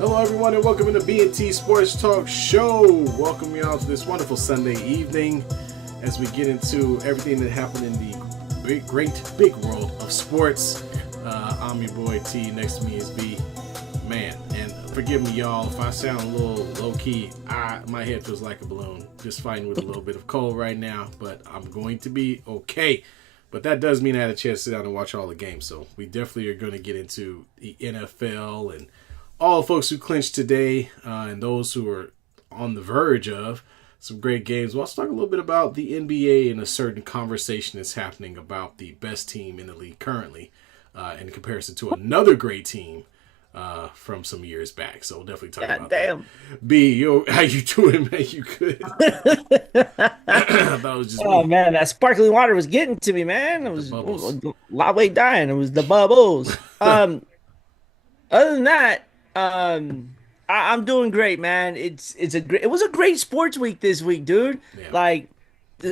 Hello, everyone, and welcome to the B&T Sportstalk show. Welcome you all to this wonderful Sunday evening as we get into everything that happened in the great big world of sports. I'm your boy T. Next to me is B. Man, and forgive me, y'all, if I sound a little low-key. My head feels like a balloon. Just fighting with a little bit of cold right now, but I'm going to be okay. But that does mean I had a chance to sit down and watch all the games. So we definitely are going to get into the NFL and all the folks who clinched today and those who are on the verge of some great games. Well, let's talk a little bit about the NBA and a certain conversation that's happening about the best team in the league currently in comparison to another great team from some years back. So we'll definitely talk about that. B, yo, how you doing, man? You good? I thought it was just me. Man, that sparkling water was getting to me, man. It was a lot way dying. It was the bubbles. Other than that, I'm doing great, man. It was a great sports week this week, dude. Yeah. Like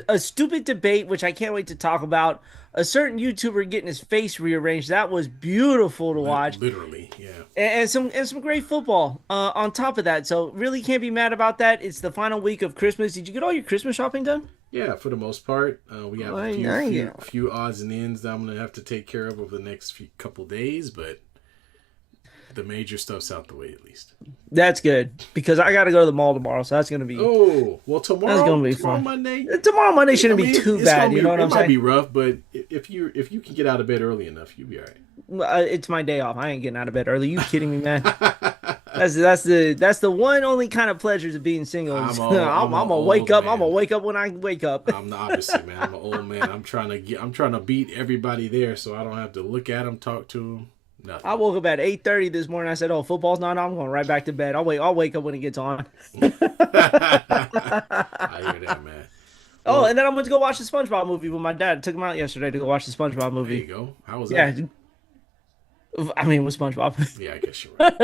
a stupid debate, which I can't wait to talk about. A certain YouTuber getting his face rearranged. That was beautiful to watch. Literally, yeah. And some great football on top of that. So really can't be mad about that. It's the final week of Christmas. Did you get all your Christmas shopping done? Yeah, for the most part. We have a few odds and ends that I'm going to have to take care of over the next couple days, but the major stuff's out the way at least. That's good because I got to go to the mall tomorrow, so that's going to be. Oh, well, that's going to be tomorrow fun. Monday. Tomorrow Monday shouldn't be too bad. You know what I'm saying? It might be rough, but if you can get out of bed early enough, you'll be all right. It's my day off. I ain't getting out of bed early. You kidding me, man? That's the one only kind of pleasures of being single. I'm gonna wake up. Man. I'm gonna wake up when I wake up. I'm the opposite, man. I'm an old man. I'm trying to beat everybody there, so I don't have to look at them, talk to them. Nothing. I woke up at 8:30 this morning. I said, "Oh, football's not on. I'm going right back to bed. I'll wake up when it gets on." I hear that, man. Well, and then I went to go watch the SpongeBob movie with my dad. Took him out yesterday to go watch the SpongeBob movie. There you go. How was that? Yeah, I mean, with SpongeBob. Yeah, I guess you're right.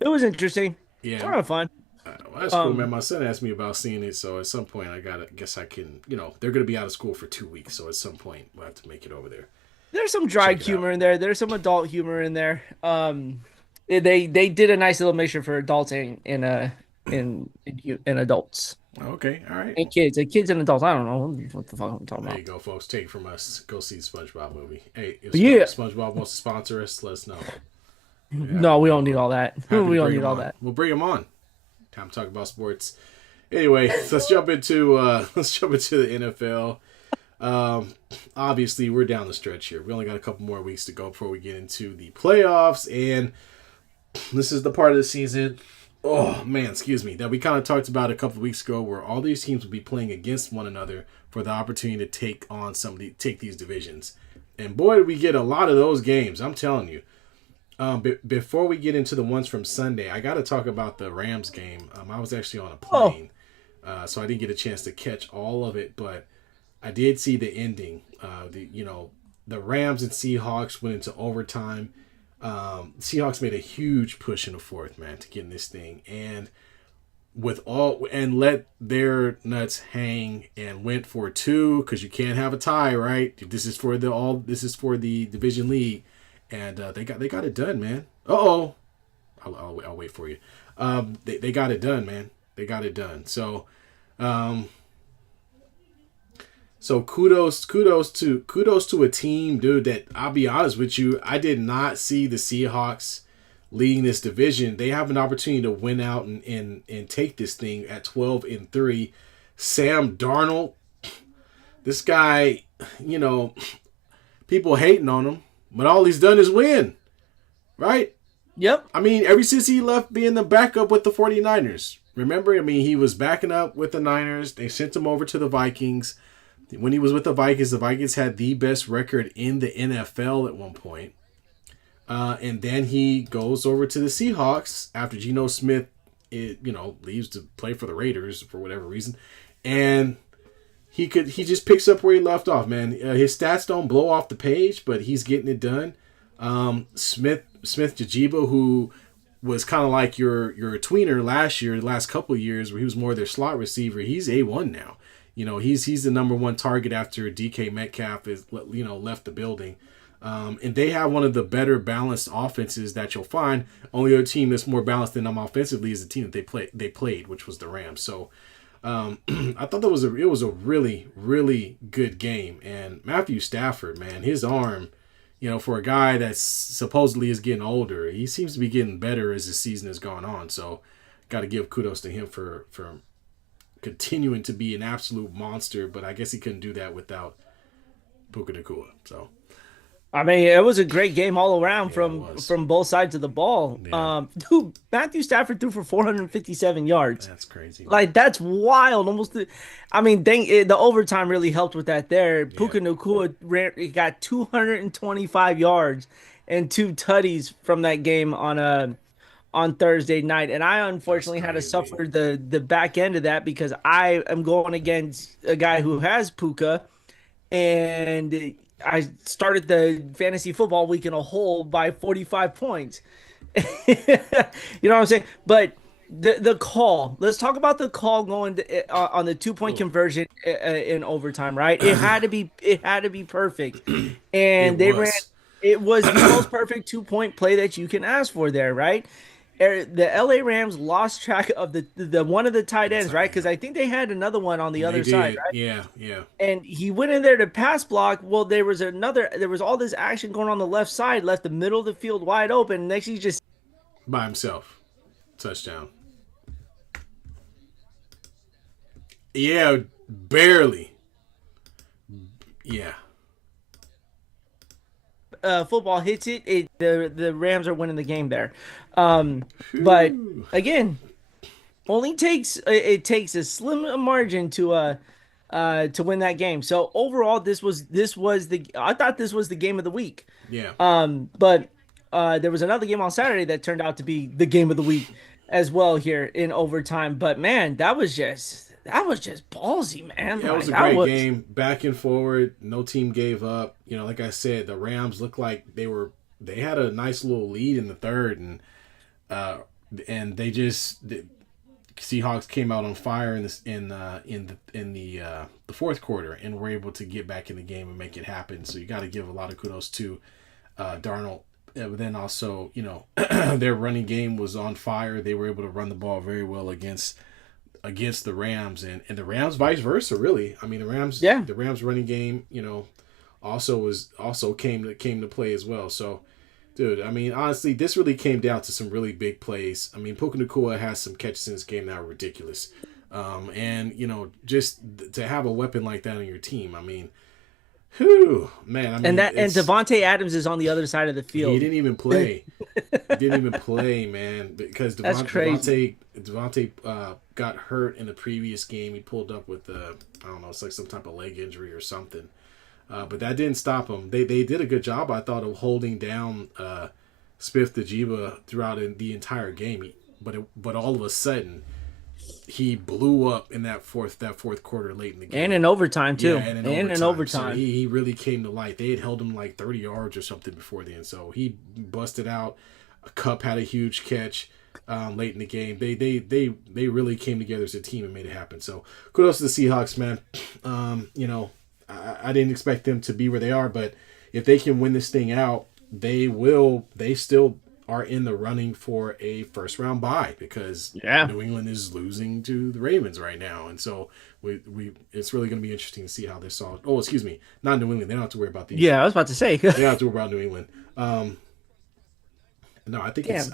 It was interesting. Yeah, it's kind of fun. Well, that's cool, man. My son asked me about seeing it, so at some point guess I can. They're gonna be out of school for 2 weeks, so at some point we'll have to make it over there. There's some dry humor in there. There's some adult humor in there. They did a nice little mixture for adults and adults. Okay, all right. And kids and adults. I don't know what the fuck I'm talking about. There you go, folks. Take it from us. Go see the SpongeBob movie. Hey, if SpongeBob wants to sponsor us, let us know. No, we don't need all that. We don't need all that. We'll bring them on. Time to talk about sports. Anyway, let's jump into the NFL. Obviously, we're down the stretch here. We only got a couple more weeks to go before we get into the playoffs, and this is the part of the season. Oh man, excuse me. That we kind of talked about a couple of weeks ago, where all these teams will be playing against one another for the opportunity to take these divisions. And boy, did we get a lot of those games. I'm telling you. Before we get into the ones from Sunday, I got to talk about the Rams game. I was actually on a plane, so I didn't get a chance to catch all of it, but I did see the ending. The Rams and Seahawks went into overtime. Seahawks made a huge push in the fourth, man, to get in this thing, and let their nuts hang and went for two because you can't have a tie, right? This is for the division league, and they got it done, man. I'll wait for you. They got it done, man. They got it done. So. So kudos to a team, dude, that I'll be honest with you, I did not see the Seahawks leading this division. They have an opportunity to win out and take this thing at 12-3. Sam Darnold, this guy, people hating on him, but all he's done is win. Right? Yep. I mean, ever since he left being the backup with the 49ers. Remember? I mean, he was backing up with the Niners. They sent him over to the Vikings. When he was with the Vikings had the best record in the NFL at one point. And then he goes over to the Seahawks after Geno Smith, leaves to play for the Raiders for whatever reason. And he just picks up where he left off, man. His stats don't blow off the page, but he's getting it done. Smith Jajiba, who was kind of like your tweener the last couple of years, where he was more their slot receiver. He's A1 now. He's the number one target after DK Metcalf is left the building. And they have one of the better balanced offenses that you'll find. Only other team that's more balanced than them offensively is the team that they played, which was the Rams. So I thought it was a really really good game. And Matthew Stafford, man, his arm, for a guy that supposedly is getting older, he seems to be getting better as the season has gone on. So got to give kudos to him for continuing to be an absolute monster. But I guess he couldn't do that without Puka Nacua. So. I mean, it was a great game all around Yeah, from both sides of the ball. Yeah. Dude, Matthew Stafford threw for 457 yards. That's crazy. Like that's wild. Almost, I mean, the overtime really helped with that. There, Yeah. Puka Nacua he got 225 yards and two tutties from that game on Thursday night, and I unfortunately had to suffer the back end of that because I am going against a guy who has Puka, and I started the fantasy football week in a hole by 45 points. You know what I'm saying? But the call. Let's talk about the call going on the 2 point conversion in overtime. Right? It had to be perfect, and they ran. It was the most perfect 2 point play that you can ask for there. Right? The LA Rams lost track of the one of the tight ends, right? Because I think they had another one on the other side, right? Yeah, yeah. And he went in there to pass block. Well, there was all this action going on the left side, left the middle of the field wide open. Next, he just By himself. Touchdown. Yeah, barely. Yeah. football hits the Rams are winning the game there. But again, only takes it takes a slim margin to win that game. So overall, I thought this was the game of the week. Yeah. But there was another game on Saturday that turned out to be the game of the week as well here in overtime. But man, that was just ballsy, man. Yeah, it was a great game, back and forward. No team gave up. Like I said, the Rams looked like they had a nice little lead in the third, and the Seahawks came out on fire in the fourth quarter and were able to get back in the game and make it happen. So you got to give a lot of kudos to Darnold. But then also, their running game was on fire. They were able to run the ball very well against the Rams, and the Rams vice versa, really. I mean, the Rams running game, also came to play as well. So, dude, I mean, honestly, this really came down to some really big plays. I mean, Puka Nacua has some catches in this game that are ridiculous. And just to have a weapon like that on your team, I mean, whew, man. I mean, and Devontae Adams is on the other side of the field. He didn't even play. Man, because Devontae got hurt in the previous game. He pulled up with I don't know, it's like some type of leg injury or something. But that didn't stop him. They did a good job, I thought, of holding down Smith Najiba throughout the entire game. But all of a sudden, he blew up in that fourth quarter late in the game. And in overtime, too. Yeah, and in overtime. So he really came to light. They had held him like 30 yards or something before then. So he busted out. Cup had a huge catch late in the game. They really came together as a team and made it happen. So kudos to the Seahawks, man. I didn't expect them to be where they are, but if they can win this thing out, they still are in the running for a first round bye because New England is losing to the Ravens right now. And so it's really going to be interesting to see how this all. Oh, excuse me, not New England. They don't have to worry about these. Yeah, I was about to say. They don't have to worry about New England. No, I think it's.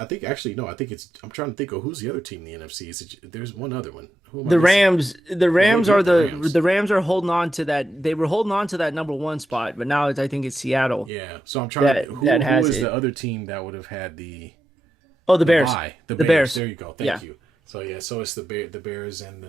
I'm trying to think of who's the other team in the NFC. There's one other one. The Rams. The Rams are holding on to that. They were holding on to that number one spot, but now I think it's Seattle. Yeah. So I'm trying who is the other team that would have had the. Oh, the Bears. The Bears. There you go. Thank you. So so it's the Bears and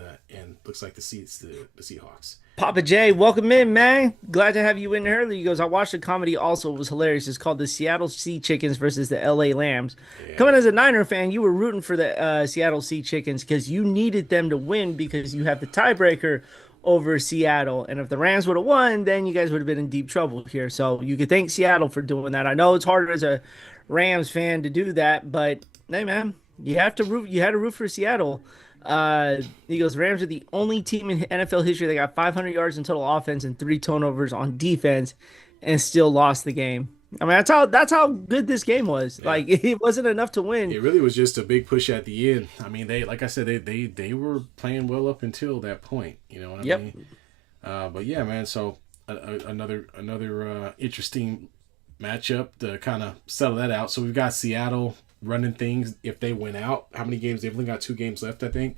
looks like the Seahawks. Papa J, welcome in, man. Glad to have you in early. He goes, I watched the comedy also. It was hilarious. It's called the Seattle Sea Chickens versus the LA Lambs. Yeah. Coming as a Niner fan, you were rooting for the Seattle Sea Chickens because you needed them to win because you have the tiebreaker over Seattle. And if the Rams would have won, then you guys would have been in deep trouble here. So you could thank Seattle for doing that. I know it's harder as a Rams fan to do that, but hey, man, you had to root for Seattle. He goes, Rams are the only team in NFL history that got 500 yards in total offense and 3 turnovers on defense and still lost the game. I mean, that's how good this game was. Yeah. Like it wasn't enough to win. It really was just a big push at the end. I mean, they like I said, they were playing well up until that point. You know what I Yep. mean? But yeah, man. So another interesting matchup to kind of settle that out. So we've got Seattle running things. If they win out, how many games? They've only got 2 games left, I think.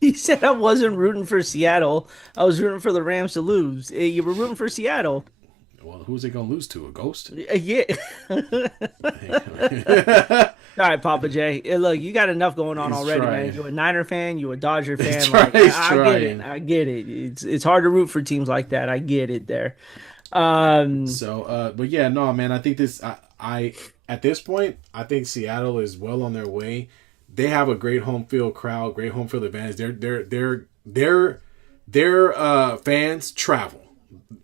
He said I wasn't rooting for Seattle. I was rooting for the Rams to lose. You were rooting for Seattle. Well, who's they gonna lose to? A ghost? Yeah. All right, Papa J. Look, you got enough going on He's already, trying. man. You're a Niner fan. You're a Dodger fan. He's Like, trying. He's I get it. trying. I get it. It's hard to root for teams like that. I get it there. But yeah, no, man. I think I at this point, I think Seattle is well on their way. They have a great home field crowd, great home field advantage. Their fans travel.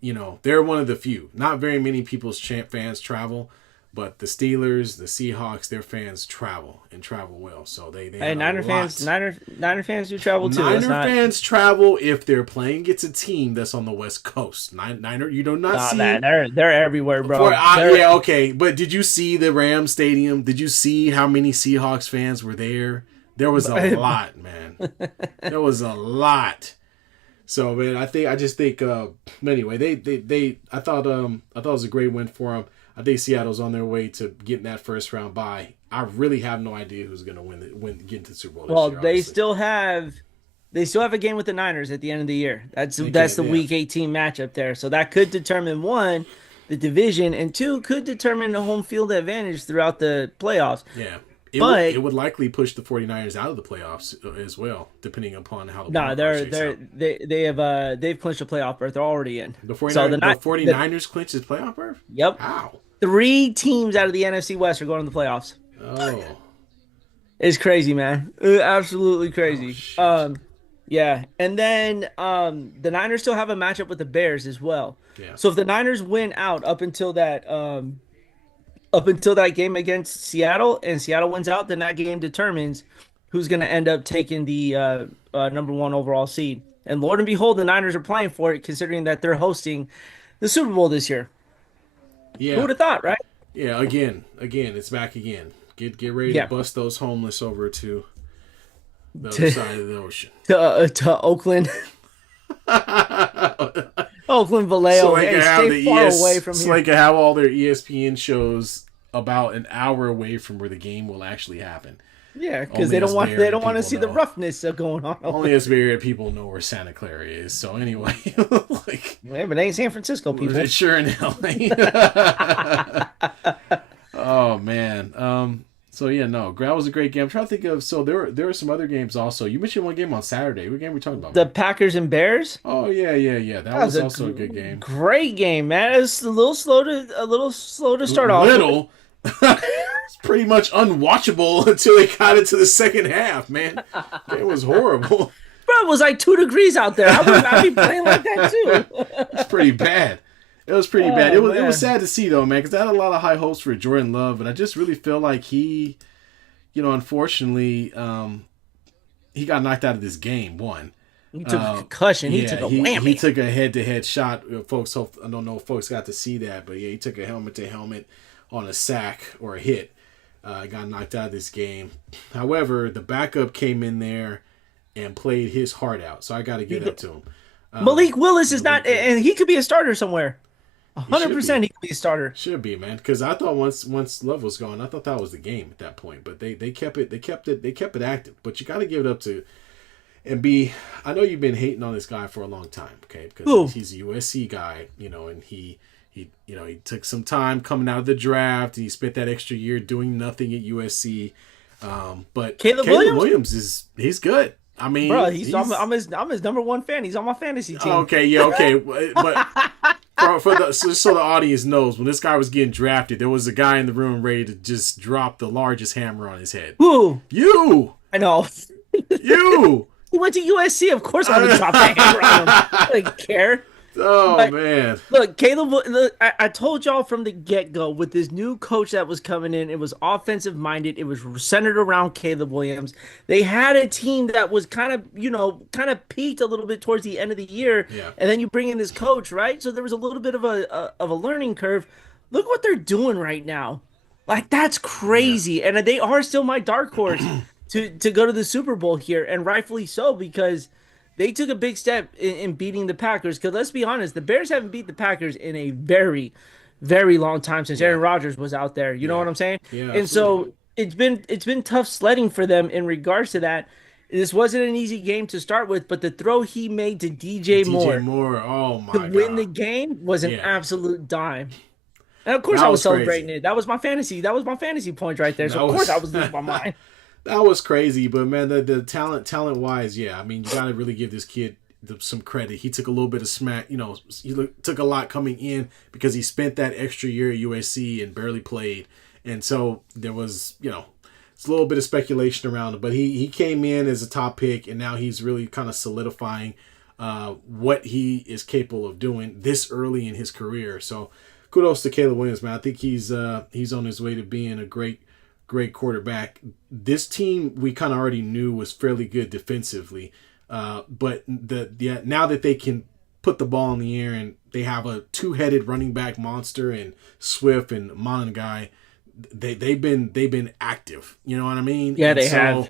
You know, they're one of the few. Not very many people's fans travel, but the Steelers, the Seahawks, their fans travel and travel well. So they Hey, Niner fans, Niner fans do travel too. Niner fans travel if they're playing against a team that's on the West Coast. Niner, you do not see. Man, they're everywhere, bro. Yeah, okay. But did you see the Rams Stadium? Did you see how many Seahawks fans were there? There was a lot, man. There was a lot. So man, I just think. Anyway, I thought it was a great win for them. I think Seattle's on their way to getting that first round bye. I really have no idea who's going to get into the Super Bowl this Well, year. they Honestly. still have a game with the Niners at the end of the year. That's the Week 18 matchup there. So that could determine one, the division, and two, could determine the home field advantage throughout the playoffs. Yeah. It would likely push the 49ers out of the playoffs as well, depending upon how the No, they've clinched a playoff berth. They're already in. The 49ers clinched his playoff berth? Yep. How? 3 teams out of the NFC West are going to the playoffs. Oh. It's crazy, man. Absolutely crazy. Yeah. And then the Niners still have a matchup with the Bears as well. Yeah. So if the Niners win out up until that game against Seattle and Seattle wins out, then that game determines who's going to end up taking the number 1 overall seed. And Lord and behold, the Niners are playing for it, considering that they're hosting the Super Bowl this year. Yeah. Who would have thought, right? Yeah, again, it's back again. Get ready to bust those homeless over to the other side of the ocean. To Oakland. Oakland, Vallejo. So they can have stay far away from so here. they can have all their ESPN shows about an hour away from where the game will actually happen. Yeah, because they don't want to see the roughness going on. Only us Bay Area people know where Santa Clara is. So anyway, yeah, but it ain't San Francisco people. It's sure in LA. Oh man. So yeah, no, that was a great game. I'm trying to think of. So there were some other games also. You mentioned one game on Saturday. What game are we talking about? The Packers and Bears. Oh yeah. That was also a good game. Great game, man. It's a little slow to start off. It's pretty much unwatchable until they got into the second half, man. It was horrible. Bro, it was like 2 degrees out there. I'd be playing like that too. It's pretty bad. It was pretty bad. It was sad to see though, man, because I had a lot of high hopes for Jordan Love, and I just really feel like he, unfortunately, he got knocked out of this game. One, he took a concussion. He took a whammy. He took a head-to-head shot. Folks, I don't know if folks got to see that, but yeah, he took a helmet-to-helmet on a sack or a hit. Got knocked out of this game. However, the backup came in there and played his heart out, so I got to give that to him. Malik Willis is not, and he could be a starter somewhere. 100% he could be a starter. Should be, man. Because I thought once Love was gone, I thought that was the game at that point. But they kept it active. But you got to give it up to and B. I know you've been hating on this guy for a long time, okay? Because he's a USC guy, and he took some time coming out of the draft. And he spent that extra year doing nothing at USC. But Caleb Williams he's good. I mean, bro, I'm his number 1 fan. He's on my fantasy team. Okay. But so the audience knows, when this guy was getting drafted, there was a guy in the room ready to just drop the largest hammer on his head. Who? You. I know. You. He went to USC. Of course I'm going to drop that hammer on him. I don't care. Oh, man. Look, Caleb, I told y'all from the get-go, with this new coach that was coming in, it was offensive-minded. It was centered around Caleb Williams. They had a team that was kind of peaked a little bit towards the end of the year. Yeah. And then you bring in this coach, right? So there was a little bit of a learning curve. look what they're doing right now. Like that's Yeah. crazy, and they are still my dark horse to go to the Super Bowl here, and rightfully so because they took a big step in beating the Packers. Because let's be honest, the Bears haven't beat the Packers in a very, very long time since Yeah. Aaron Rodgers was out there. You know Yeah. what I'm saying? Yeah, And absolutely. so it's been tough sledding for them in regards to that. This wasn't an easy game to start with, but the throw he made to DJ DJ Moore Moore, oh to my win the God. game was an Yeah. absolute dime. And of course That I was was celebrating crazy. it. That was my fantasy. That was my fantasy points right there. So That of course I was was losing my mind. that was crazy, but man, the talent wise, yeah. I mean, you got to really give this kid some credit. He took a little bit of smack, took a lot coming in because he spent that extra year at USC and barely played, and so there was, it's a little bit of speculation around it. But he came in as a top pick, and now he's really kind of solidifying what he is capable of doing this early in his career. So kudos to Caleb Williams, man. I think he's on his way to being a great quarterback. This team we kind of already knew was fairly good defensively, but now that they can put the ball in the air and they have a two-headed running back monster and Swift and Monangai, they've been active. You know what I mean? Yeah, And they so have.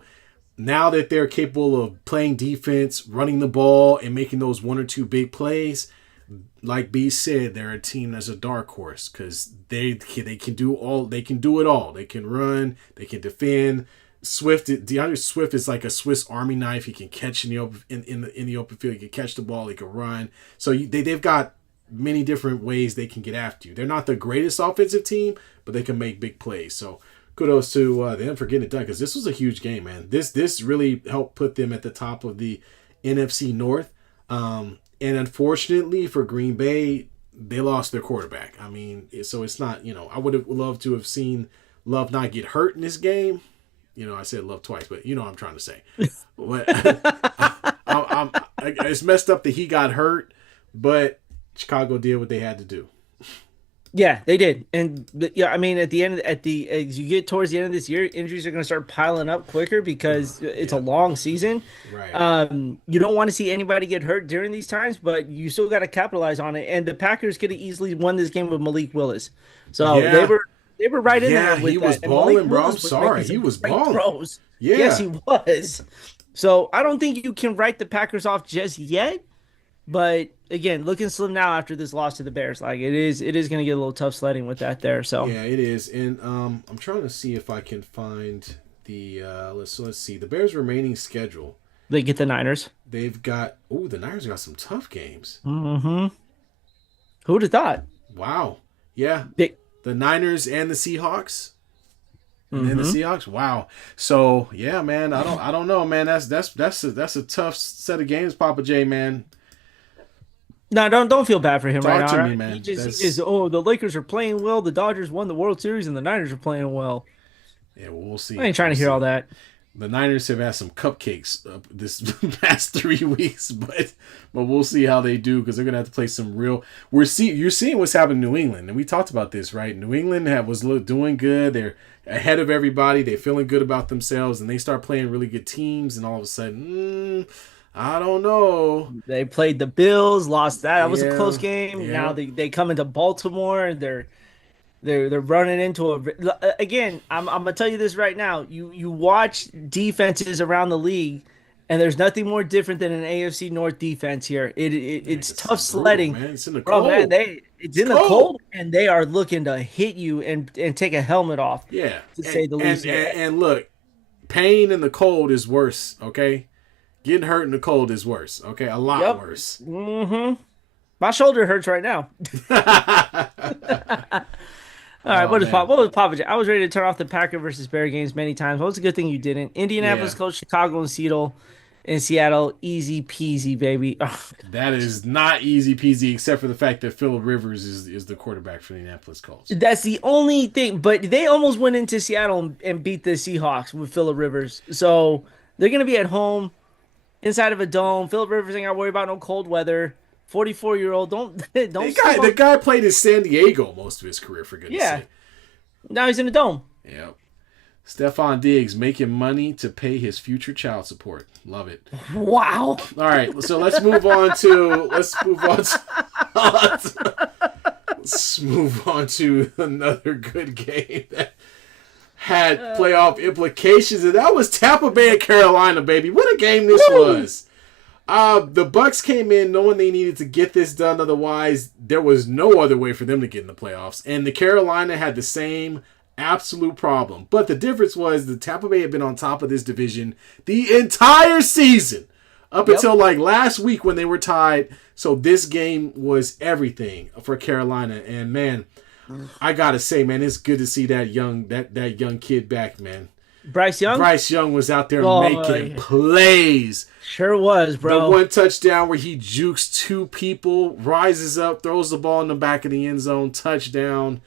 now that they're capable of playing defense, running the ball, and making those one or two big plays, like B said, they're a team that's a dark horse because they can do it all. They can run, they can defend. DeAndre Swift is like a Swiss Army knife. He can catch in the open in the open field. He can catch the ball. He can run. So they've got many different ways they can get after you. They're not the greatest offensive team, but they can make big plays. So kudos to them for getting it done because this was a huge game, man. This really helped put them at the top of the NFC North. And unfortunately for Green Bay, they lost their quarterback. I mean, so it's not, I would have loved to have seen Love not get hurt in this game. I said Love twice, but you know what I'm trying to say. But it's messed up that he got hurt, but Chicago did what they had to do. Yeah, they did. And yeah, I mean as you get towards the end of this year, injuries are going to start piling up quicker because it's a Yeah, long season. right. You don't want to see anybody get hurt during these times, but you still got to capitalize on it. And the Packers could have easily won this game with Malik Willis. So Yeah, they were right in yeah, there he with was that. And Malik balling, bro. I'm Willis was making sorry, he some was great balling. throws. Yes, Yeah, he was. So I don't think you can write the Packers off just yet. But again, looking slim now after this loss to the Bears, like it is going to get a little tough sledding with that there. So yeah, it is. And I'm trying to see if I can find the let's see the Bears' remaining schedule. they get the Niners. They've got the Niners got some tough games. Mm-hmm. Who'd have thought? Wow. Yeah. They, The Niners and the Seahawks. And then the mm-hmm. Seahawks. Wow. So yeah, man. I don't know, man. That's a tough set of games, Papa J, man. No, don't feel bad for him right Talk now. to me, Right? man. He just the Lakers are playing well, the Dodgers won the World Series, and the Niners are playing well. Yeah, well, we'll see. I ain't trying We'll to hear see. all that. The Niners have had some cupcakes this past 3 weeks, but we'll see how they do because they're gonna have to play some real. You're seeing what's happening in New England, and we talked about this, right? New England was doing good. They're ahead of everybody. They're feeling good about themselves, and they start playing really good teams, and all of a sudden, I don't know. They played the Bills, lost that. That was a close Yeah, game. Now yeah, they come into Baltimore. They're running into again. I'm gonna tell you this right now. You watch defenses around the league, and there's nothing more different than an AFC North defense here. It's it's tough brutal, sledding, man. It's in the bro. cold. Man, it's It's in the cold. cold, and they are looking to hit you and take a helmet off, Yeah, to say the least. and look, pain in the cold is worse. Okay, getting hurt in the cold is worse. Okay, a lot Yep. worse. Mm-hmm. My shoulder hurts right now. All right, Oh man, what was Papa J? I was ready to turn off the Packer versus Bear games many times. What was a good thing you didn't? Indianapolis yeah, coach Chicago and Seattle, easy peasy, baby. Ugh. that is not easy peasy, except for the fact that Phillip Rivers is the quarterback for the Indianapolis Colts. That's the only thing. But they almost went into Seattle and beat the Seahawks with Phillip Rivers. So they're gonna be at home inside of a dome. Phillip Rivers ain't got to worry about no cold weather. 44-year-old, don't The sleep guy, the on. guy played in San Diego most of his career, for goodness Yeah, sake. now he's in a dome. Yep. Stephon Diggs making money to pay his future child support. Love it. Wow. All right, so let's move on to Let's move on to another good game that had playoff implications, and that was Tampa Bay and Carolina, baby. What a game this was. The Bucks came in knowing they needed to get this done. Otherwise, there was no other way for them to get in the playoffs. And the Carolina had the same absolute problem. But the difference was the Tampa Bay had been on top of this division the entire season up until like last week when they were tied. So this game was everything for Carolina. And man, I gotta say, man, it's good to see that young kid back, man. Bryce Young? Bryce Young was out there making plays. Sure was, bro. The one touchdown where he jukes two people, rises up, throws the ball in the back of the end zone, touchdown.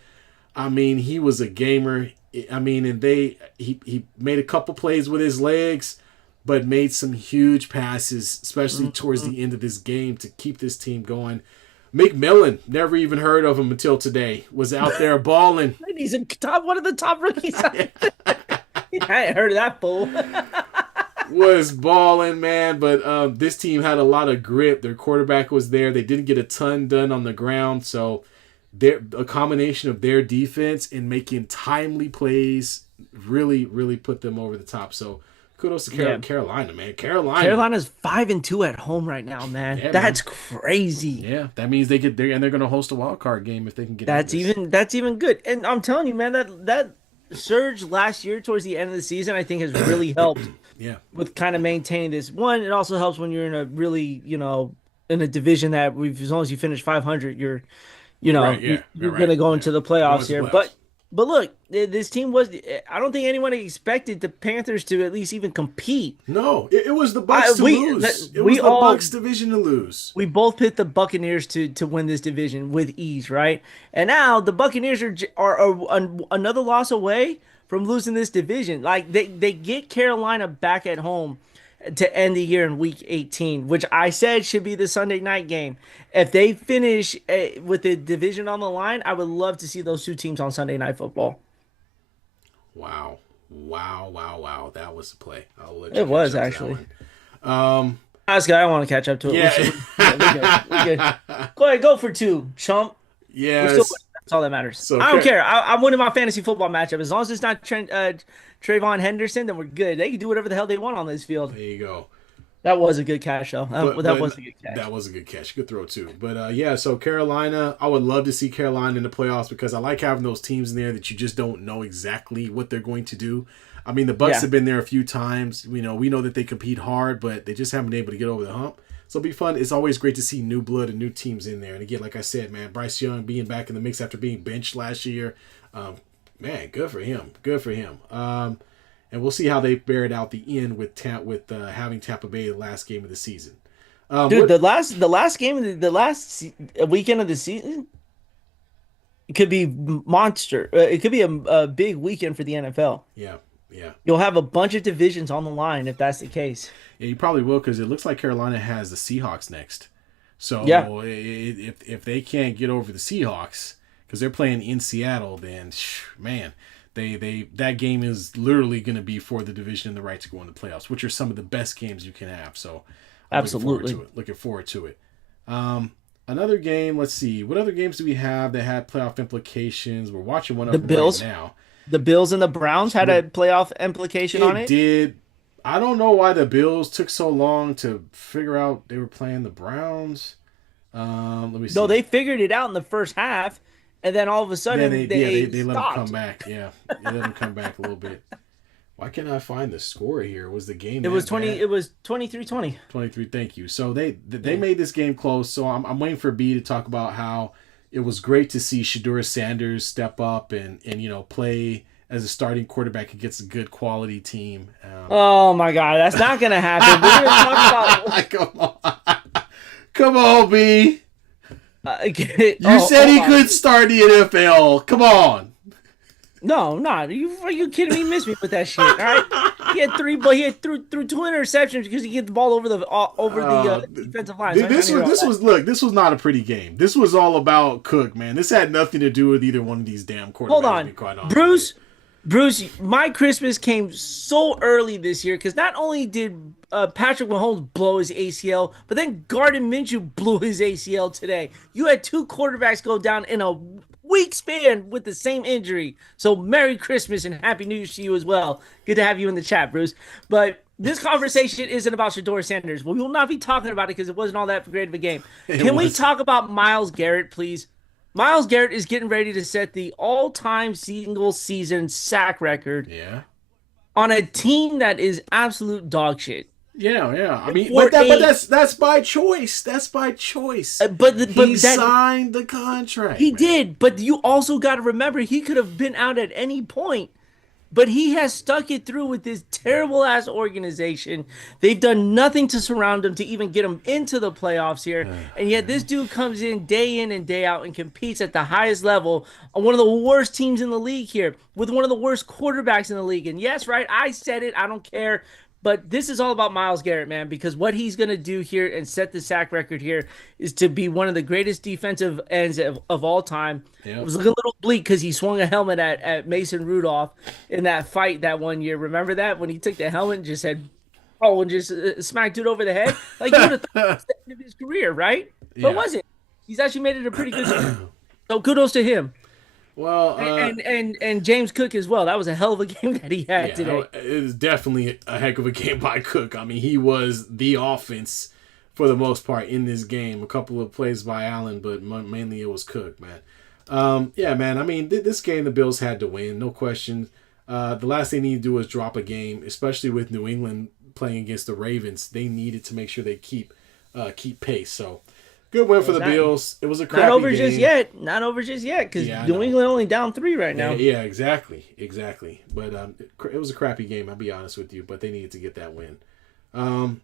I mean, he was a gamer. I mean, and he made a couple plays with his legs, but made some huge passes, especially towards the end of this game to keep this team going. McMillan, never even heard of him until today, was out there balling. He's one of the top rookies. I ain't heard of that fool. Was balling, man. But this team had a lot of grip. Their quarterback was there. They didn't get a ton done on the ground. So a combination of their defense and making timely plays really, really put them over the top. So kudos to Carolina, man. Carolina's 5-2 at home right now, man. Yeah, that's man. Crazy. Yeah, that means they're going to host a wild card game if they can get. That's even good. And I'm telling you, man, that surge last year towards the end of the season, I think has really helped. Yeah. With kind of maintaining this. One, it also helps when you're in a really, in a division that as long as you finish 500, you're going to go into the playoffs here. But look, this team I don't think anyone expected the Panthers to at least even compete. No, it was the Bucks to lose. It was the Bucks division to lose. We both picked the Buccaneers to win this division with ease, right? And now the Buccaneers are another loss away from losing this division. Like they get Carolina back at home to end the year in week 18, which I said should be the Sunday night game. If they finish with the division on the line, I would love to see those two teams on Sunday Night Football. Wow. That was a play. It was actually. Honestly, I want to catch up to it. Yeah. We're good. Go ahead, go for two, chump. Yeah. That's all that matters. So, I don't care. I'm winning my fantasy football matchup. As long as it's not Trayvon Henderson, then we're good. They can do whatever the hell they want on this field. There you go. That was a good catch, though. That was a good catch. That was a good catch. Good throw, too. But, so Carolina, I would love to see Carolina in the playoffs because I like having those teams in there that you just don't know exactly what they're going to do. I mean, the Bucks have been there a few times. We know that they compete hard, but they just haven't been able to get over the hump. So it'll be fun. It's always great to see new blood and new teams in there. And again, like I said, man, Bryce Young being back in the mix after being benched last year, man, good for him. And we'll see how they bear it out the end with having Tampa Bay the last game of the season. Dude, the last game of the last weekend of the season, it could be monster. It could be a big weekend for the NFL. Yeah. You'll have a bunch of divisions on the line if that's the case. Yeah, you probably will because it looks like Carolina has the Seahawks next. So if they can't get over the Seahawks because they're playing in Seattle, then man, that game is literally going to be for the division and the right to go into the playoffs, which are some of the best games you can have. So absolutely looking forward to it. Another game. Let's see. What other games do we have that had playoff implications? We're watching one of them right now. The Bills and the Browns had a playoff implication on it? It did. I don't know why the Bills took so long to figure out they were playing the Browns. Let me see. No, they figured it out in the first half, and then all of a sudden they let them come back. Yeah, they let them come back a little bit. Why can't I find the score here? Was the game? It was 20. Bad? It was 23-20. 23. Thank you. So they made this game close. So I'm waiting for B to talk about how it was great to see Shedeur Sanders step up and play as a starting quarterback against a good quality team. Oh my God, that's not gonna happen. We're gonna talk about. Come on, B. You said he could start the NFL. Come on. No, not. Are you kidding me? You missed me with that shit. All right. He had threw two interceptions because he get the ball over the defensive line. This was not a pretty game. This was all about Cook, man. This had nothing to do with either one of these damn quarterbacks. Hold on, Bruce. Bruce, my Christmas came so early this year because not only did Patrick Mahomes blow his ACL, but then Gardner Minshew blew his ACL today. You had two quarterbacks go down in a week span with the same injury. So Merry Christmas and Happy New Year to you as well. Good to have you in the chat, Bruce. But this conversation isn't about Shador Sanders. We will not be talking about it because it wasn't all that great of a game. Can we talk about Myles Garrett, please? Myles Garrett is getting ready to set the all-time single season sack record Yeah. on a team that is absolute dog shit. Yeah, yeah. I mean, but that's by choice. That's by choice. He signed the contract. He did, but you also got to remember he could have been out at any point. But he has stuck it through with this terrible ass organization. They've done nothing to surround him to even get him into the playoffs here. And yet this dude comes in and day out and competes at the highest level on one of the worst teams in the league here with one of the worst quarterbacks in the league. And yes, right, I said it. I don't care. But this is all about Myles Garrett, man, because what he's going to do here and set the sack record here is to be one of the greatest defensive ends of all time. Yep. It was a little bleak because he swung a helmet at Mason Rudolph in that fight that one year. Remember that? When he took the helmet and just said, and just smacked it over the head? Like, you would have thought it was the end of his career, right? Yeah. But it wasn't. He's actually made it a pretty good game. So kudos to him. Well, and James Cook as well. That was a hell of a game that he had today. It was definitely a heck of a game by Cook. I mean, he was the offense for the most part in this game. A couple of plays by Allen, but mainly it was Cook, man. Yeah, man. I mean, this game the Bills had to win, no question. The last thing they need to do is drop a game, especially with New England playing against the Ravens. They needed to make sure they keep pace. So. Good win for the Bills. It was a crappy game. Not over just yet, because New England only down 3 right now. Yeah, exactly. But it was a crappy game, I'll be honest with you, but they needed to get that win. I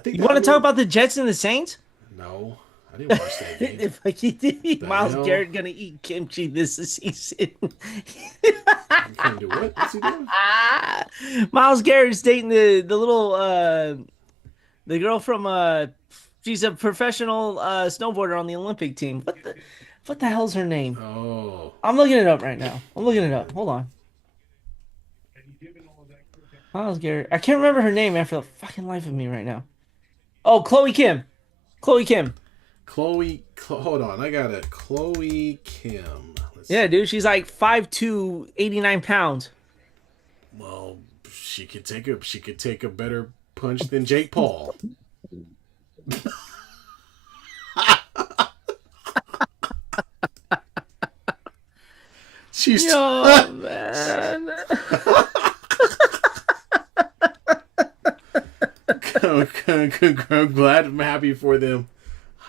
think you want to talk about the Jets and the Saints? No, I didn't watch that game. Myles Garrett going to eat kimchi this season. Can do what? What's he doing? Myles Garrett's dating the little the girl from she's a professional snowboarder on the Olympic team. What the hell's her name? Oh. I'm looking it up right now. Hold on. Myles Garrett. I can't remember her name, man, for the fucking life of me right now. Oh, Chloe Kim. Hold on. I got it. Chloe Kim. Yeah, dude. She's like 5'2", 89 pounds. Well, she could take a better punch than Jake Paul. She's man. I'm glad. I'm happy for them.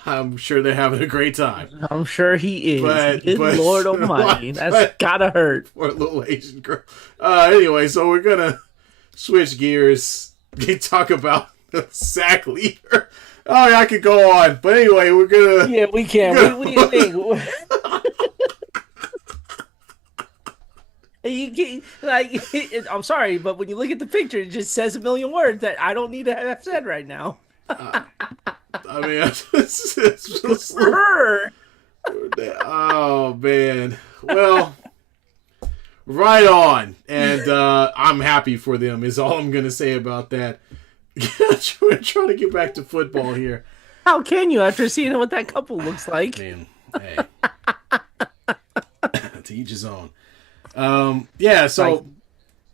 I'm sure they're having a great time. I'm sure he is. But Lord Almighty, that's gotta hurt. For a little Asian girl. Anyway, so we're gonna switch gears. Talk about the sack leader. Oh, yeah, I could go on, but anyway, we're gonna. Yeah, we can. What do you think? I'm sorry, but when you look at the picture, it just says a million words that I don't need to have said right now. I mean, it's her. Oh man. Well, right on, and I'm happy for them. Is all I'm gonna say about that. We're trying to get back to football here. How can you after seeing what that couple looks like? Man, hey. To each his own. Yeah, so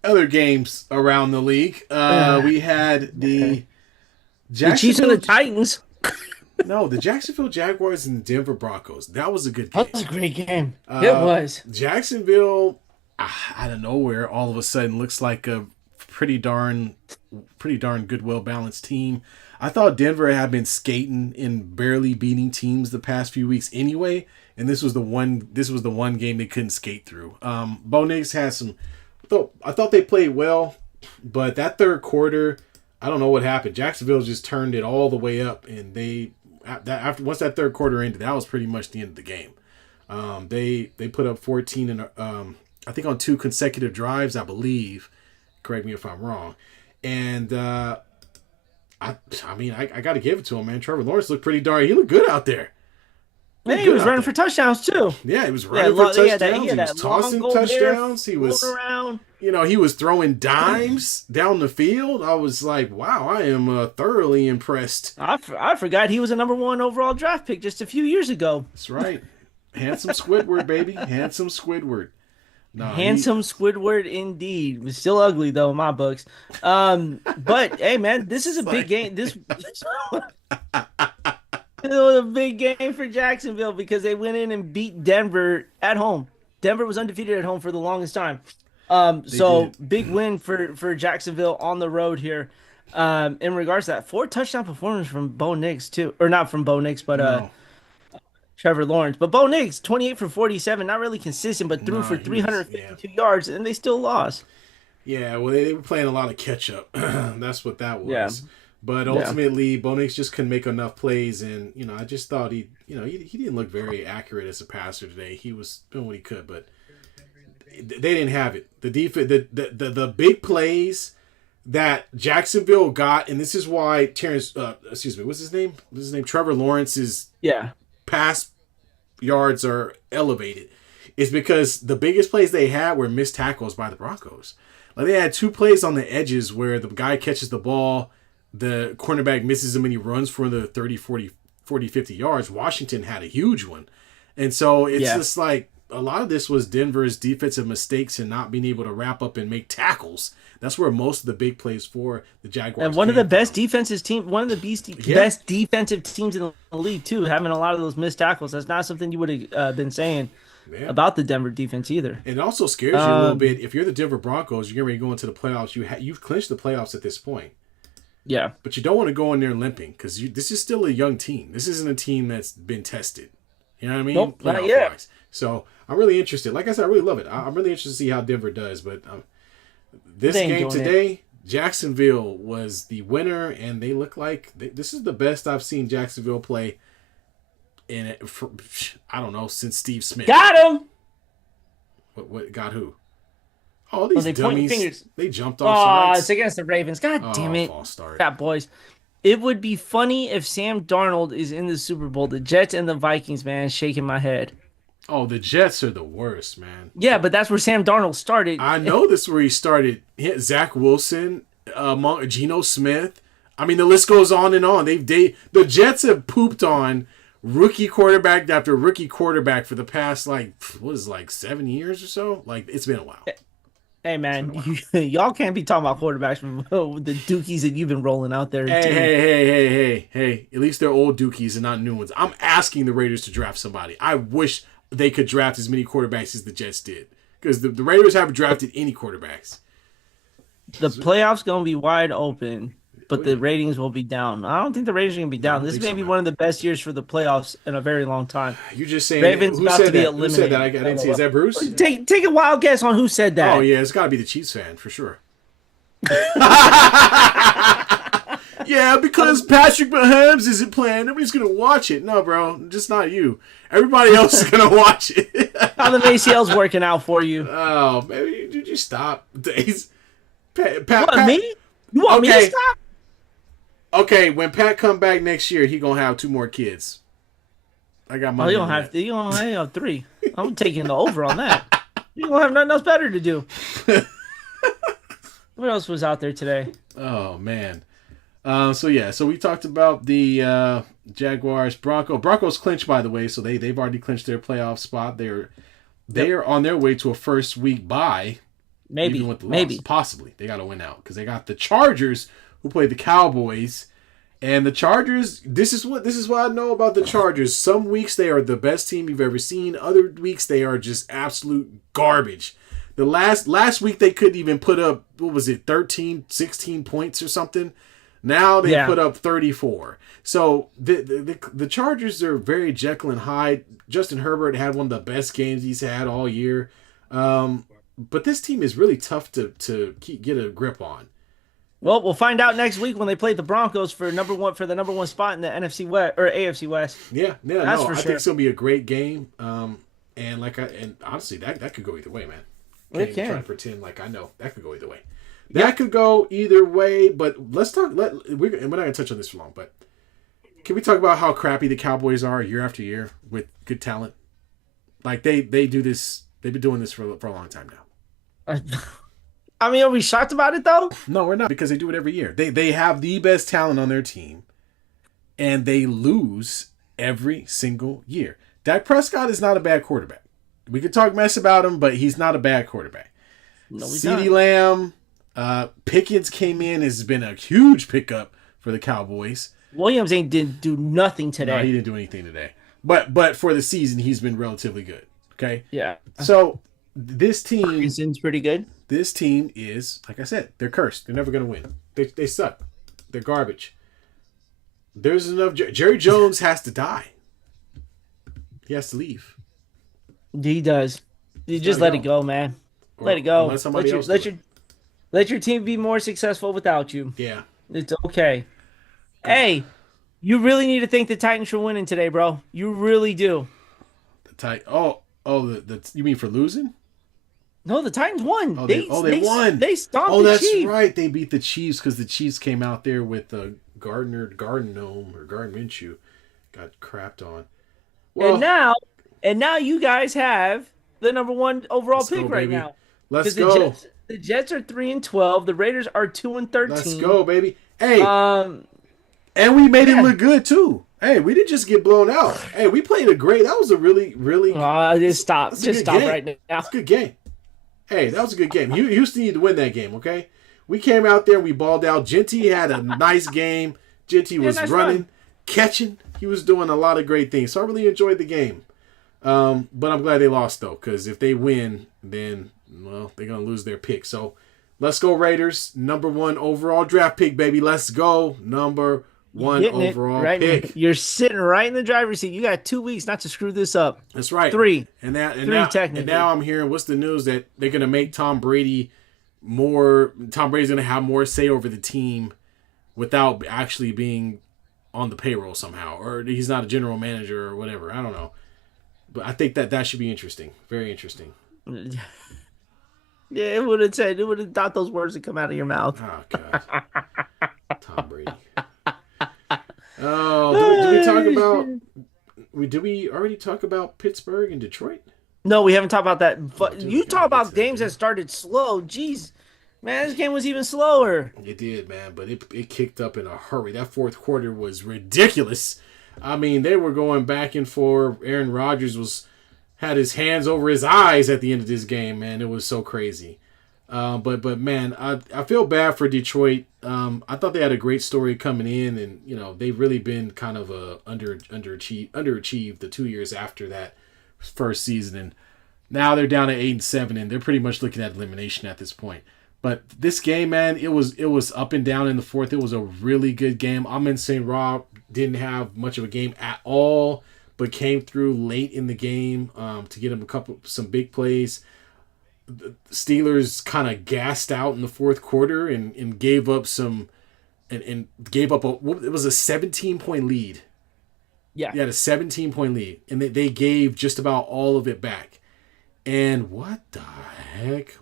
other games around the league. We had the Chiefs and the Titans. No, the Jacksonville Jaguars and the Denver Broncos. That was a good game. That was a great game. It was. Jacksonville, out of nowhere, all of a sudden looks like a pretty darn good, well-balanced team. I thought Denver had been skating and barely beating teams the past few weeks anyway, and this was the one game they couldn't skate through. Bo Nix had some. I thought they played well, but that third quarter, I don't know what happened. Jacksonville just turned it all the way up, and once that third quarter ended, that was pretty much the end of the game. They put up 14 and I think on 2 consecutive drives, I believe. Correct me if I'm wrong. And I mean, I got to give it to him, man. Trevor Lawrence looked pretty darn. He looked good out there. He was He good was out running there. for touchdowns too. Yeah, he was running for touchdowns. He was long tossing gold hair touchdowns. He was, floating around. he was throwing dimes down the field. I was like, wow, I am thoroughly impressed. I forgot he was a number 1 overall draft pick just a few years ago. That's right. Handsome Squidward, baby. Handsome Squidward. No, Handsome Squidward indeed. Was still ugly though in my books. But hey man, this is a big game. This it was a big game for Jacksonville because they went in and beat Denver at home. Denver was undefeated at home for the longest time. So big win for Jacksonville on the road here. In regards to that, 4 touchdown performance from Bo Nix too, or not from Bo Nix, but no, Trevor Lawrence. But Bo Nix, 28 for 47, not really consistent, but threw for 352 yards, and they still lost. Yeah, well, they were playing a lot of catch up. That's what that was. Yeah. But ultimately, Bo Nix just couldn't make enough plays, and I just thought he didn't look very accurate as a passer today. He was doing what he could, but they didn't have it. The defense, the big plays that Jacksonville got, and this is why what's his name? Trevor Lawrence's pass yards are elevated. Is because the biggest plays they had were missed tackles by the Broncos. Like they had 2 plays on the edges where the guy catches the ball, the cornerback misses him, and he runs for the 30, 40, 50 yards. Washington had a huge one. And so it's just like a lot of this was Denver's defensive mistakes and not being able to wrap up and make tackles. That's where most of the big plays for the Jaguars. And one of the best defensive teams, one of the best defensive teams in the league too, having a lot of those missed tackles. That's not something you would have been saying about the Denver defense either. And it also scares you a little bit. If you're the Denver Broncos, you're going to go into the playoffs. You've clinched the playoffs at this point. Yeah. But you don't want to go in there limping because this is still a young team. This isn't a team that's been tested. You know what I mean? Nope, not yet. So I'm really interested. Like I said, I really love it. I'm really interested to see how Denver does. But this game today, Jacksonville was the winner, and they look like this is the best I've seen Jacksonville play in it for, I don't know, since Steve Smith. Got him. What got who? Oh, these dummies. They jumped off sides. It's against the Ravens. God damn it. False start. Fat boys. It would be funny if Sam Darnold is in the Super Bowl. The Jets and the Vikings, man, shaking my head. Oh, the Jets are the worst, man. Yeah, but that's where Sam Darnold started. I know this is where he started. Zach Wilson, Geno Smith. I mean, the list goes on and on. The Jets have pooped on rookie quarterback after rookie quarterback for the past 7 years or so. Like, it's been a while. Hey man, y'all can't be talking about quarterbacks from the dookies that you've been rolling out there. Hey! At least they're old dookies and not new ones. I'm asking the Raiders to draft somebody. I wish they could draft as many quarterbacks as the Jets did, because the Raiders haven't drafted any quarterbacks. The playoffs gonna be wide open, but the ratings will be down. I don't think the ratings are gonna be down. This may be one of the best years for the playoffs in a very long time. You're just saying Ravens who about said to be that? eliminated. Who said that? I didn't see. Is that Bruce? Take a wild guess on who said that. Oh yeah, it's got to be the Chiefs fan for sure. Yeah, because Patrick Mahomes isn't playing, nobody's gonna watch it. No, bro, just not you. Everybody else is gonna watch it. How the ACL's working out for you? Oh, baby, did you stop? What, me? You want me to stop? Okay, when Pat come back next year, he gonna have 2 more kids. I got my. You don't have 3. I'm taking the over on that. You don't have nothing else better to do. What else was out there today? Oh man. So we talked about the Jaguars, Broncos clinched, by the way, so they've already clinched their playoff spot. They're on their way to a first week bye. Maybe. Possibly. They got to win out because they got the Chargers, who play the Cowboys. And the Chargers, this is what I know about the Chargers. Some weeks they are the best team you've ever seen. Other weeks they are just absolute garbage. The last week they couldn't even put up, 13, 16 points or something. Now they put up 34. So the Chargers are very Jekyll and Hyde. Justin Herbert had one of the best games he's had all year. But this team is really tough to get a grip on. Well, we'll find out next week when they play the Broncos for the number one spot in the NFC West or AFC West. Yeah, that's for sure. I think it's gonna be a great game. And honestly, that could go either way, man. Can't even try to pretend like I know that could go either way. That could go either way. But let's talk. We're not gonna touch on this for long, but Can we talk about how crappy the Cowboys are year after year with good talent? Like they do this. They've been doing this for a long time now. I mean, are we shocked about it though? No, we're not because they do it every year. They have the best talent on their team, and they lose every single year. Dak Prescott is not a bad quarterback. We could talk mess about him, but he's not a bad quarterback. No, CeeDee Lamb, Pickens came in, has been a huge pickup for the Cowboys. Williams didn't do nothing today. No, he didn't do anything today. But for the season, he's been relatively good. Okay? Yeah. So this team Parkinson's pretty good. This team is, like I said, they're cursed. They're never going to win. They suck. They're garbage. There's enough. Jerry Jones has to die. He has to leave. He does. You just let it go, man. Let it go. Let your team be more successful without you. Yeah. It's okay. Hey, you really need to thank the Titans for winning today, bro. You really do. You mean for losing? No, the Titans won. They won. They stomped the Chiefs. That's right. They beat the Chiefs because the Chiefs came out there with Gardner Minshew. Got crapped on. Well, and now you guys have the #1 overall pick right now. Let's go. The Jets are 3-12. The Raiders are 2-13. Let's go, baby. Hey. And we made it look good too. Hey, we didn't just get blown out. Hey, we played a great. That was a really. Just stop. Just stop right now. That's a good game. Hey, that was a good game. Houston needed to win that game. Okay, we came out there. We balled out. Genty had a nice game. Genty was running, catching. He was doing a lot of great things. So I really enjoyed the game. But I'm glad they lost though, because if they win, then they're gonna lose their pick. So let's go Raiders. #1 overall draft pick, baby. Let's go. #1 overall pick. You're sitting right in the driver's seat. You got 2 weeks not to screw this up. That's right. 3. Technically. And now I'm hearing what's the news that they're gonna make Tom Brady's gonna have more say over the team without actually being on the payroll somehow, or he's not a general manager or whatever. I don't know. But I think that should be interesting. Very interesting. Yeah, it would have thought those words would come out of your mouth. Oh God. Tom Brady. Oh, did we already talk about Pittsburgh and Detroit? No, we haven't talked about that. But you talk about games that started slow. Jeez, man, this game was even slower. It did, man, but it kicked up in a hurry. That fourth quarter was ridiculous. I mean, they were going back and forth. Aaron Rodgers had his hands over his eyes at the end of this game, man. It was so crazy. But man, I feel bad for Detroit. I thought they had a great story coming in, and they've really been kind of underachieved the 2 years after that first season, and now they're down at 8-7, and they're pretty much looking at elimination at this point. But this game, man, it was up and down in the fourth. It was a really good game. Amon St. Rob didn't have much of a game at all, but came through late in the game to get him some big plays. The Steelers kind of gassed out in the fourth quarter and gave up it was a 17-point lead. Yeah. They had a 17-point lead, and they gave just about all of it back. And what the heck?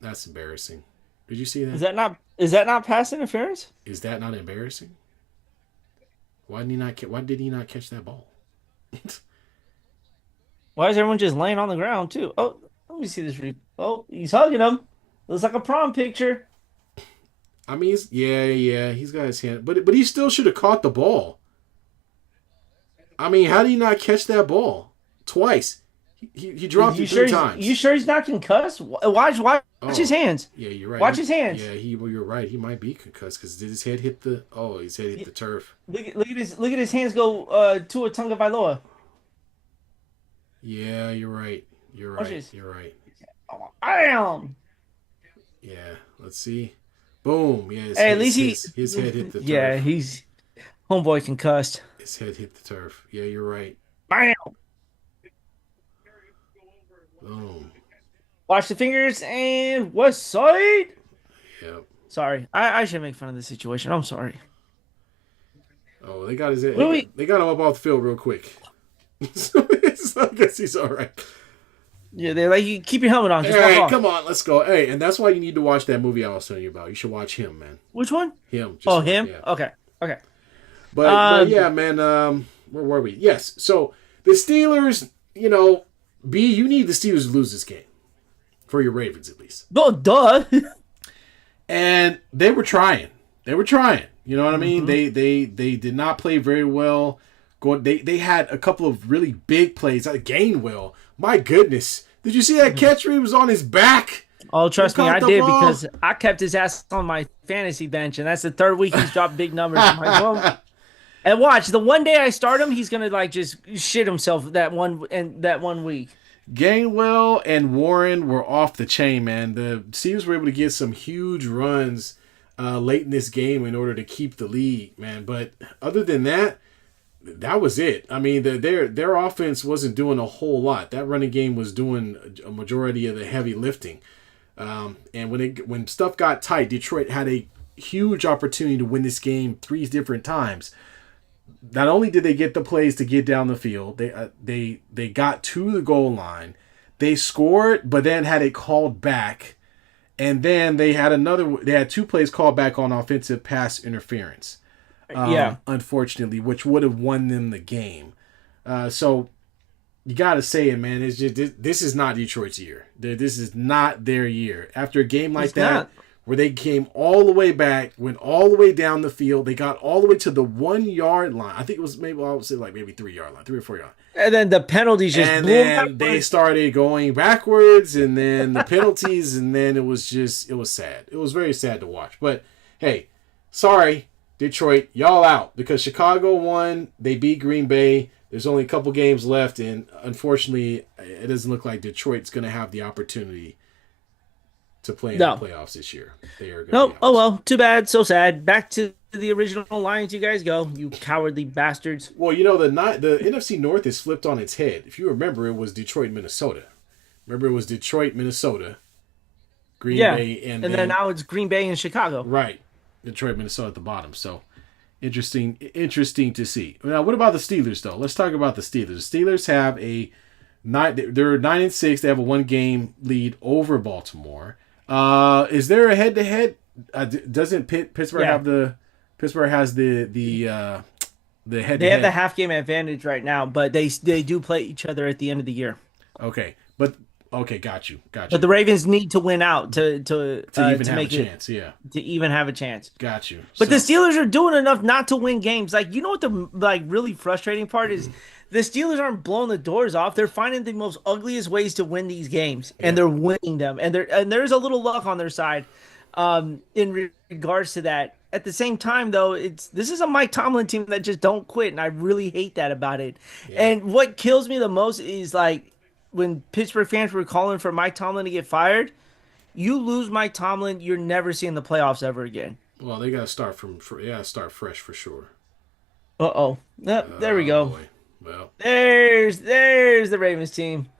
That's embarrassing. Did you see that? Is that not pass interference? Is that not embarrassing? Why did he not catch that ball? Why is everyone just laying on the ground too? Oh, let me see this. Oh, he's hugging him. Looks like a prom picture. I mean, he's got his hand, but he still should have caught the ball. I mean, how did he not catch that ball twice? He dropped it 3 times. You sure he's not concussed? Watch his hands. Yeah, you're right. Watch his hands. Yeah, you're right. He might be concussed because did his head hit the turf? Look at his hands go to a Tonga Vailoa. Yeah, you're right. You're right. Oh, bam! Yeah, let's see. Boom. Yeah. At least his head hit the turf. Yeah, he's homeboy concussed. His head hit the turf. Yeah, you're right. Bam! Boom. Watch the fingers and West Side. Yep. Sorry, I should make fun of the situation. I'm sorry. Oh, they got his head. They got him up off the field real quick. So I guess he's all right. Yeah, they're like, you keep your helmet on. Just hey, walk come on, let's go. Hey, and that's why you need to watch that movie I was telling you about. You should watch him, man. Which one? Him. Him? Yeah. Okay. But yeah, man. Where were we? Yes. So the Steelers, B, you need the Steelers to lose this game for your Ravens at least. Oh, duh. And they were trying. They were trying. You know what I mean? They did not play very well. They had a couple of really big plays. Gainwell, my goodness, did you see that catch where he was on his back? Oh, trust me, I did because I kept his ass on my fantasy bench, and that's the third week he's dropped big numbers. I'm like, well, and watch, the one day I start him, he's gonna like just shit himself that one week. Gainwell and Warren were off the chain, man. The Steelers were able to get some huge runs late in this game in order to keep the lead, man. But other than that, that was it. I mean, their offense wasn't doing a whole lot. That running game was doing a majority of the heavy lifting. And when stuff got tight, Detroit had a huge opportunity to win this game 3 different times. Not only did they get the plays to get down the field, they got to the goal line, they scored, but then had it called back, and then they had 2 plays called back on offensive pass interference. Unfortunately, which would have won them the game. So you got to say it, man. It's just this is not Detroit's year. This is not their year. After a game like that, where they came all the way back, went all the way down the field, they got all the way to the 1 yard line. I think it was maybe 3 yard line, 3 or 4 yard line. And then the penalties just and then they started going backwards, and then the penalties, and then it was sad. It was very sad to watch. But hey, sorry, Detroit, y'all out because Chicago won. They beat Green Bay. There's only a couple games left, and unfortunately, it doesn't look like Detroit's going to have the opportunity to play in the playoffs this year. They are going to. Oh well, too bad, so sad. Back to the original Lions, you guys go, you cowardly bastards. Well, the NFC North is flipped on its head. If you remember, it was Detroit, Minnesota. Remember, it was Detroit, Minnesota, Green Bay, and then now it's Green Bay and Chicago. Right, Detroit, Minnesota at the bottom. So. Interesting to see. Now, what about the Steelers, though? Let's talk about the Steelers. The Steelers have they're 9-6. They have a 1-game lead over Baltimore. Is there a head-to-head? Doesn't Pittsburgh have Pittsburgh has the head-to-head? They have the half-game advantage right now, but they do play each other at the end of the year. Okay, got you. But the Ravens need to win out to even have a chance. To even have a chance. Got you. But the Steelers are doing enough not to win games. Like, you know what the really frustrating part is? The Steelers aren't blowing the doors off. They're finding the most ugliest ways to win these games, and they're winning them. And there's a little luck on their side, in regards to that. At the same time, though, this is a Mike Tomlin team that just don't quit, and I really hate that about it. Yeah. And what kills me the most is like, when Pittsburgh fans were calling for Mike Tomlin to get fired, you lose Mike Tomlin, you're never seeing the playoffs ever again. Well, they got to start fresh for sure. Uh-oh. There we go. Boy. Well, there's the Ravens team.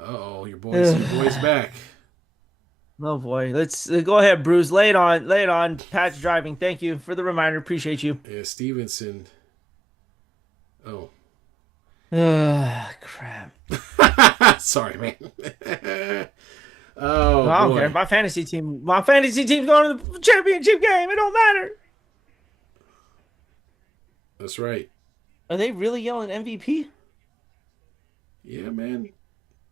Uh-oh, your boy's back. Oh boy, let's go ahead, Bruce. Lay it on. Pat's driving. Thank you for the reminder. Appreciate you. Yeah, Stevenson. Oh. Crap. Sorry, man. I don't care. My fantasy team's going to the championship game. It don't matter. That's right. Are they really yelling MVP? Yeah, man.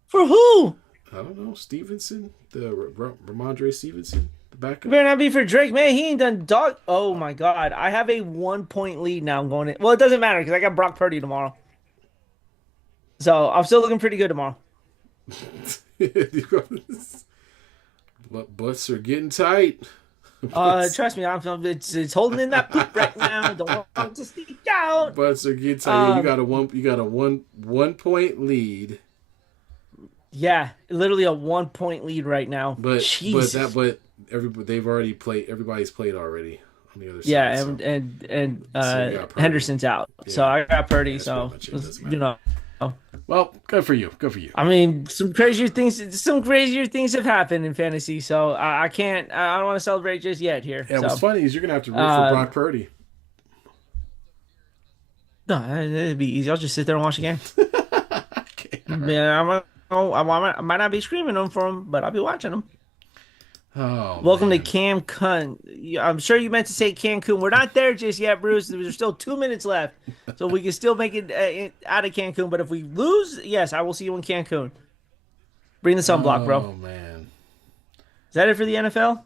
For who? I don't know. Stevenson, the Ramondre Stevenson, the backup. Better not be for Drake, man. He ain't done dog. Oh my God, I have a 1-point lead now. I'm going in. Well, it doesn't matter because I got Brock Purdy tomorrow. So I'm still looking pretty good tomorrow. Butts are getting tight. Trust me, it's holding in that poop right now. Don't want to sneak out. Butts are getting tight. You got a 1-point lead. Yeah, literally a 1-point lead right now. But everybody's played already on the other side. Yeah, and Henderson's out. Yeah. So I got Purdy, Well, good for you. I mean, some crazier things have happened in fantasy, so I don't want to celebrate just yet here. Yeah, what's funny is you're gonna have to root for Brock Purdy. No, it'd be easy. I'll just sit there and watch the game. Okay, right. Yeah, I might not be screaming them for him, but I'll be watching them. Oh Welcome to man. Cancun. I'm sure you meant to say Cancun. We're not there just yet, Bruce. There's still 2 minutes left, so we can still make it out of Cancun. But if we lose, yes, I will see you in Cancun. Bring the sunblock, bro. Oh man. Is that it for the NFL?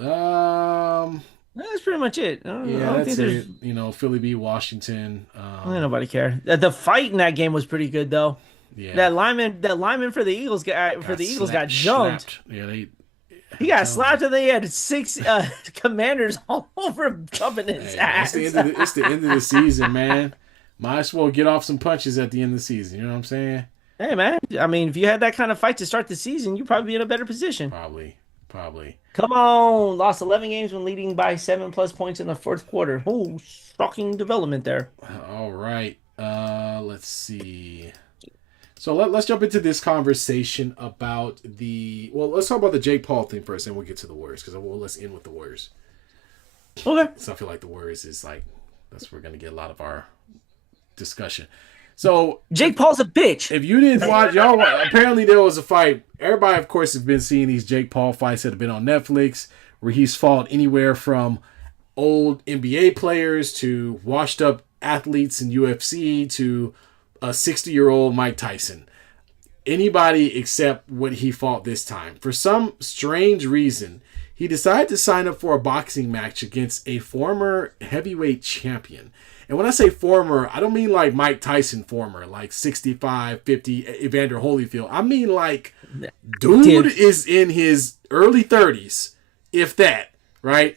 Um. That's pretty much it. I Yeah, don't think that's there's. it. Philly beat Washington. Nobody care. The fight in that game was pretty good though. Yeah, That lineman for the Eagles got jumped. slapped. Yeah, they. He I'm got telling slapped, and they had six commanders all over him, jumping you. his Hey, man, ass. it's the end of the season, man. Might as well get off some punches at the end of the season. You know what I'm saying? Hey man, I mean, if you had that kind of fight to start the season, you'd probably be in a better position. Probably. Come on, lost 11 games when leading by 7+ points in the fourth quarter. Oh, shocking development there. All right. Let's see. So let's jump into this conversation about let's talk about the Jake Paul thing first, and we'll get to the Warriors because let's end with the Warriors. Okay. So I feel like the Warriors is like that's where we're gonna get a lot of our discussion. So Jake Paul's a bitch. if you didn't watch, y'all apparently there was a fight. Everybody, of course, has been seeing these Jake Paul fights that have been on Netflix, where he's fought anywhere from old NBA players to washed up athletes in UFC to a 60-year-old Mike Tyson. Anybody except what he fought this time. For some strange reason, he decided to sign up for a boxing match against a former heavyweight champion. And when I say former, I don't mean like Mike Tyson former, like 65, 50, Evander Holyfield. I mean like dude is in his early 30s, if that, right?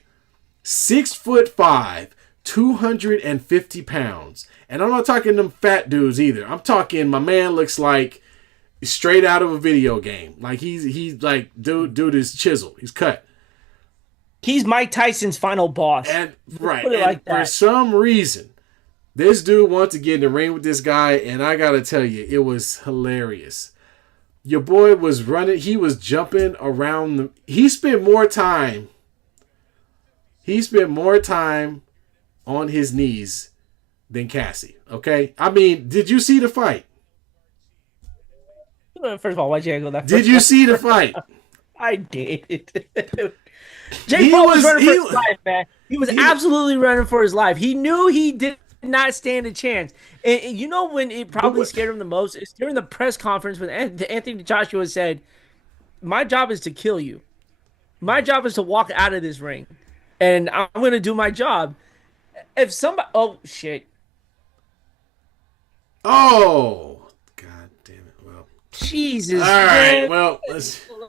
6'5", 250 pounds. And I'm not talking them fat dudes either. I'm talking my man looks like straight out of a video game. Like he's like dude is chiseled. He's cut. He's Mike Tyson's final boss. And right. Put it like that. For some reason, this dude wants to get in the ring with this guy, and I gotta tell you, it was hilarious. Your boy was running. He was jumping around. He spent more time on his knees than Cassie. Okay, I mean, did you see the fight? First of all, why'd you go that? Did you see the fight? I did. Jake Paul was running for his life, man. He was absolutely running for his life. He knew he did not stand a chance. And you know when it probably scared him the most? It's during the press conference when Anthony Joshua said, "My job is to kill you. My job is to walk out of this ring, and I'm going to do my job." If somebody, oh shit, oh god damn it! Well, Jesus, all right. man. Well,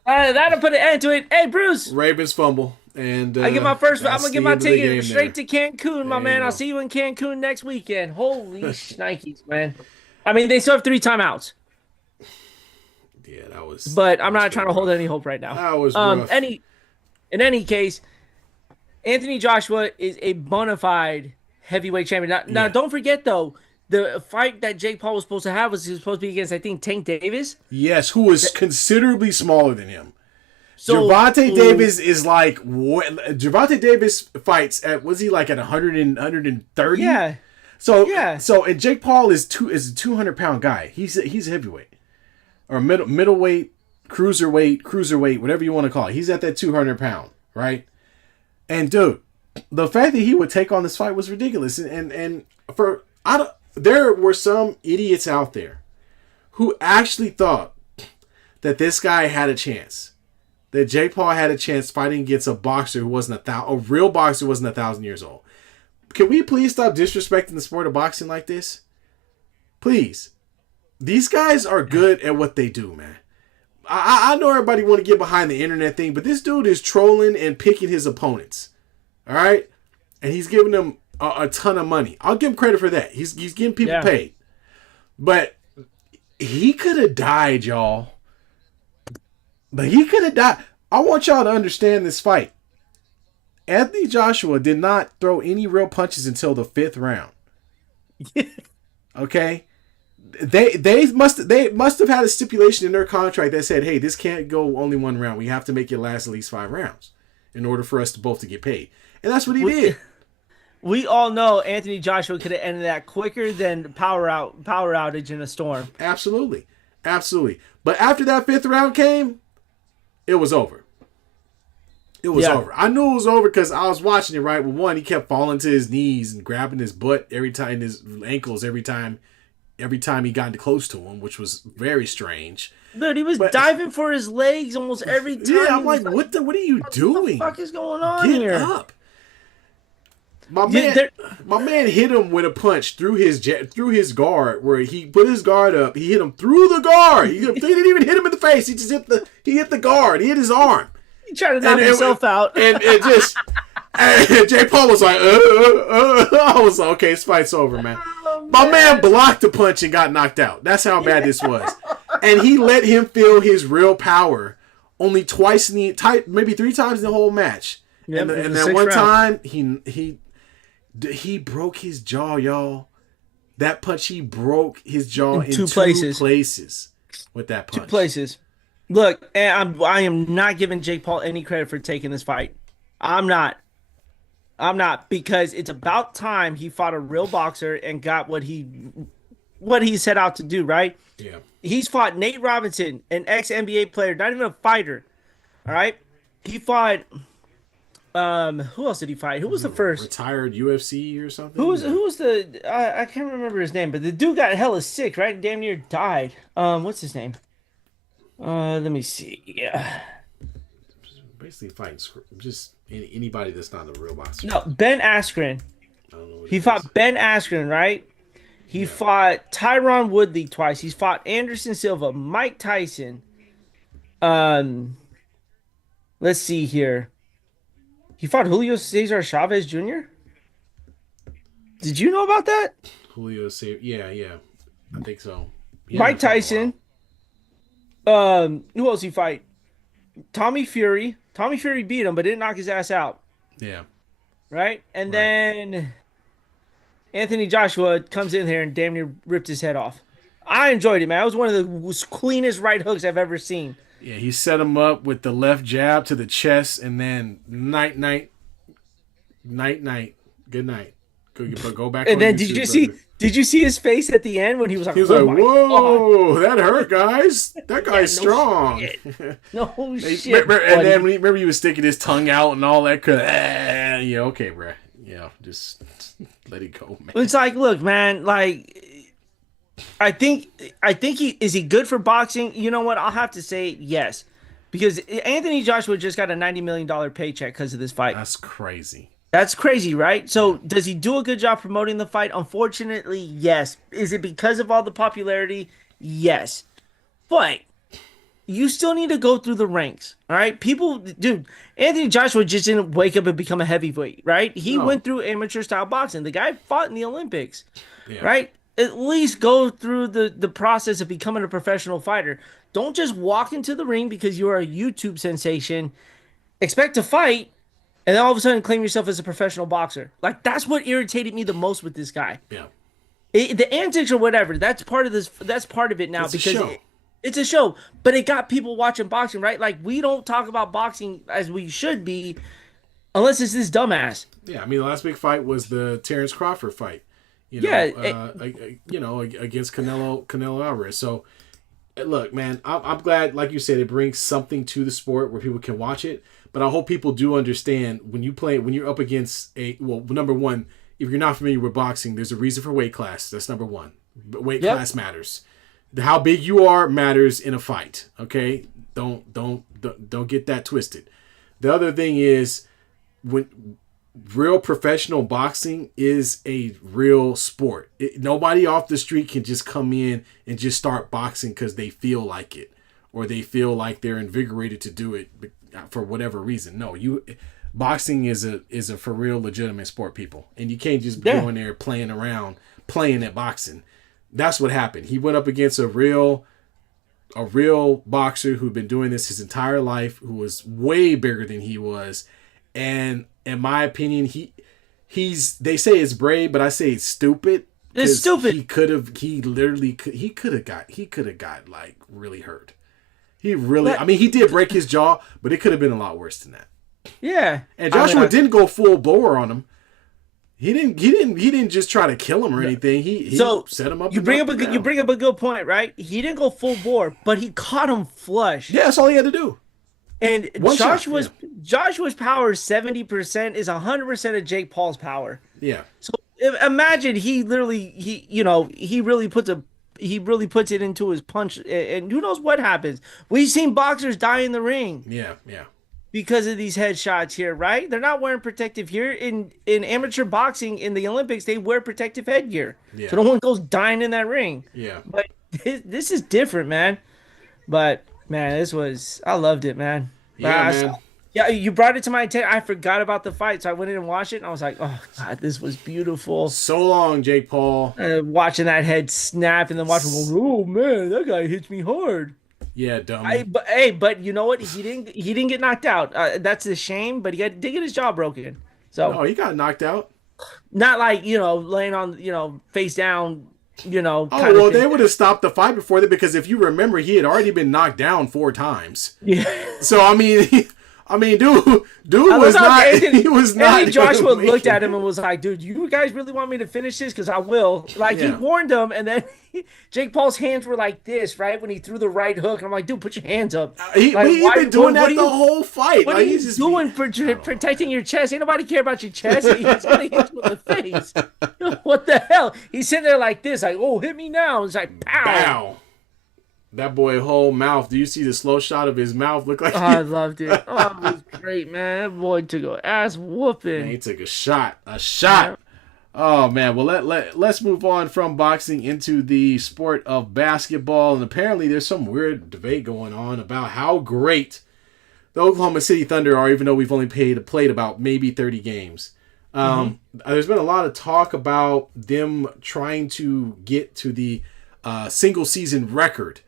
that'll put an end to it. Hey, Bruce. Ravens fumble, and I get my first. I'm gonna get my ticket straight to Cancun, my man. I'll see you in Cancun next weekend. Holy shnikes, man! I mean, they still have 3 timeouts. Yeah, that was. But I'm not trying to hold any hope right now. That was rough. In any case, Anthony Joshua is a bona fide heavyweight champion. Now, don't forget though, the fight that Jake Paul was supposed to have was supposed to be against, I think, Tank Davis. Yes, who was considerably smaller than him. So Gervonta Davis is like Gervonta Davis fights at was he like at 100 and 130? Yeah. So and Jake Paul is a 200-pound guy. He's a heavyweight or middleweight, cruiserweight, whatever you want to call it. He's at that 200-pound, right? And dude, the fact that he would take on this fight was ridiculous. And there were some idiots out there who actually thought that this guy had a chance. That Jake Paul had a chance fighting against a boxer who wasn't a real boxer who wasn't 1,000 years old. Can we please stop disrespecting the sport of boxing like this? Please. These guys are good at what they do, man. I know everybody want to get behind the internet thing, but this dude is trolling and picking his opponents. All right? And he's giving them a ton of money. I'll give him credit for that. He's getting people paid. But he could have died, y'all. But he could have died. I want y'all to understand this fight. Anthony Joshua did not throw any real punches until the 5th round. Okay? They must have had a stipulation in their contract that said, hey, this can't go only 1 round. We have to make it last at least 5 rounds in order for us to both to get paid. And that's what he did. We all know Anthony Joshua could have ended that quicker than power outage in a storm. Absolutely. But after that 5th round came, it was over. It was over. I knew it was over because I was watching it, right? Well, one, he kept falling to his knees and grabbing his butt every time, his ankles every time he got close to him, which was very strange. Dude, he was diving for his legs almost every time. Yeah, I'm like, what are you doing? What the fuck is going on here? Get up. My man hit him with a punch through his guard, where he put his guard up. He hit him through the guard. He didn't even hit him in the face. He just hit the guard. He hit his arm. He tried to knock himself out. And it just... And Jay Paul was like, I was like, okay, this fight's over, man. Oh, my man blocked the punch and got knocked out. That's how bad this was. And he let him feel his real power only twice maybe 3 times in the whole match. Yep, and that one time, he broke his jaw, y'all. That punch, he broke his jaw in two places with that punch. 2 places. Look, I am not giving Jake Paul any credit for taking this fight. I'm not, because it's about time he fought a real boxer and got what he set out to do, right? Yeah. He's fought Nate Robinson, an ex-NBA player, not even a fighter. All right? He fought who else did he fight? Who was the first? Retired UFC or something? Who was the I can't remember his name, but the dude got hella sick, right? Damn near died. What's his name? Let me see. Yeah. Basically fighting just anybody that's not a real boxer. No, Ben Askren. He fought Ben Askren, right? He fought Tyron Woodley twice. He's fought Anderson Silva, Mike Tyson. Let's see here. He fought Julio Cesar Chavez Jr. Did you know about that? Julio Cesar, yeah, I think so. Mike Tyson. Who else he fight? Tommy Fury. Tommy Fury beat him, but didn't knock his ass out. Yeah. Right? And then Anthony Joshua comes in here and damn near ripped his head off. I enjoyed it, man. That was one of the cleanest right hooks I've ever seen. Yeah, he set him up with the left jab to the chest, and then night. Good night. Go back. And then did you see his face at the end when he was like, he was like, "Whoa, that hurt, guys. That guy's strong." No shit. And then remember he was sticking his tongue out and all that. Yeah, okay, bro. Yeah, just let it go, man. It's like, look, man. Like, I think is he good for boxing? You know what? I'll have to say yes, because Anthony Joshua just got a $90 million paycheck because of this fight. That's crazy. That's crazy, right? So does he do a good job promoting the fight? Unfortunately, yes. Is it because of all the popularity? Yes. But you still need to go through the ranks, all right? Dude, Anthony Joshua just didn't wake up and become a heavyweight, right? He went through amateur-style boxing. The guy fought in the Olympics, right? At least go through the process of becoming a professional fighter. Don't just walk into the ring because you are a YouTube sensation, expect to fight, and then all of a sudden claim yourself as a professional boxer. Like, that's what irritated me the most with this guy. Yeah. The antics or whatever, that's part of this. That's part of it now, because it's a show. But it got people watching boxing, right? Like, we don't talk about boxing as we should be unless it's this dumbass. Yeah, I mean, the last big fight was the Terrence Crawford fight. Against Canelo Alvarez. So, look, man, I'm glad, like you said, it brings something to the sport where people can watch it. But I hope people do understand when you're up against number one, if you're not familiar with boxing, there's a reason for weight class. That's number one. But weight class matters. How big you are matters in a fight. Okay, don't get that twisted. The other thing is, when real professional boxing is a real sport. Nobody off the street can just come in and just start boxing because they feel like it, or they feel like they're invigorated to do it for whatever reason. No, boxing is a for real legitimate sport, people, and you can't just go in there playing at boxing. That's what happened. He went up against a real boxer who'd been doing this his entire life, who was way bigger than he was, and in my opinion, they say it's brave, but I say it's stupid. It's stupid. He could have got like really hurt. I mean, he did break his jaw, but it could have been a lot worse than that. Yeah. And Joshua didn't go full bore on him. He didn't just try to kill him or anything. He set him up. You bring up a good point, right? He didn't go full bore, but he caught him flush. Yeah, that's all he had to do. And One shot. Yeah. Joshua's power 70% is 100% of Jake Paul's power. Yeah. So imagine he really puts it into his punch, and who knows what happens. We've seen boxers die in the ring Yeah. Yeah. because of these headshots here, right? They're not wearing protective gear in amateur boxing in the Olympics. They wear protective headgear, Yeah. so no one goes dying in that ring. Yeah. But this is different, man. But man, I loved it, man. Yeah, man. Yeah, you brought it to my attention. I forgot about the fight, so I went in and watched it, and I was like, "Oh God, this was beautiful." So long, Jake Paul. Watching that head snap, and then watching, "Oh man, that guy hits me hard." Yeah, dummy. But you know what? He didn't get knocked out. That's a shame, but did get his jaw broken. So No, he got knocked out. not like laying on face down. Oh, well, they would have stopped the fight before that because if you remember, he had already been knocked down 4 times. Yeah. So dude was not. He was not. Anthony Joshua looked at him and was like, "Dude, you guys really want me to finish this? Because I will." Like he warned him, and then Jake Paul's hands were like this, right, when he threw the right hook. And I'm like, "Dude, put your hands up." He's been doing that the whole fight. What are you doing for protecting your chest? Ain't nobody care about your chest. He's gonna hit you in the face. What the hell? He's sitting there like this, like, "Oh, hit me now!" It's like, pow. Bow. That boy whole mouth. Do you see the slow shot of his mouth? Look like I loved it. Oh, it was great, man. That boy took an ass whooping. Man, he took a shot. Yeah. Oh man. Well, let's move on from boxing into the sport of basketball. And apparently, there's some weird debate going on about how great the Oklahoma City Thunder are, even though we've only played about maybe 30 games. There's been a lot of talk about them trying to get to the single season record.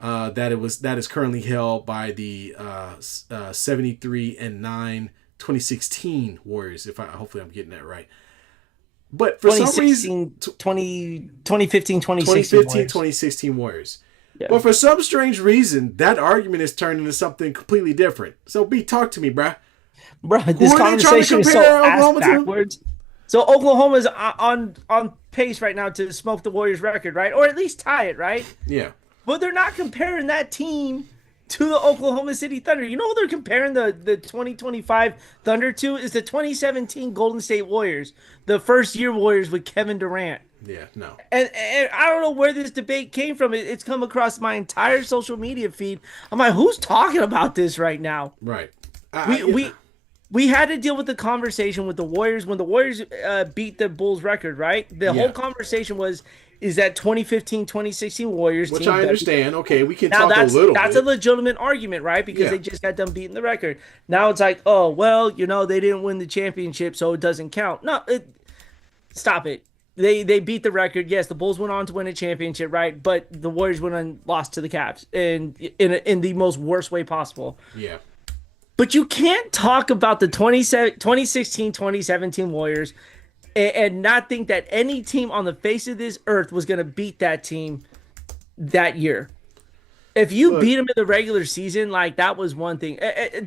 That is currently held by the 73-9 2016 Warriors. Hopefully I'm getting that right. But for some reason, 2015, 2016 Warriors. Yeah. But for some strange reason, that argument is turned into something completely different. So, talk to me, bruh. Bruh, this conversation is so ass backwards. So Oklahoma's on pace right now to smoke the Warriors record, right? Or at least tie it, right? Yeah. But they're not comparing that team to the Oklahoma City Thunder. You know who they're comparing the 2025 Thunder to? Is the 2017 Golden State Warriors, the first-year Warriors with Kevin Durant. Yeah, no. And I don't know where this debate came from. It's come across my entire social media feed. I'm like, who's talking about this right now? Right. We had to deal with the conversation with the Warriors when the Warriors beat the Bulls record, right? The whole conversation is that 2015-2016 Warriors team. Which I understand. Okay, we can talk a little bit. That's a legitimate argument, right? Because they just got done beating the record. Now it's like, oh, well, they didn't win the championship, so it doesn't count. No, stop it. They beat the record. Yes, the Bulls went on to win a championship, right? But the Warriors went and lost to the Cavs in the most worst way possible. Yeah. But you can't talk about the 2016-2017 Warriors and not think that any team on the face of this earth was going to beat that team that year. If you beat them in the regular season, like that was one thing.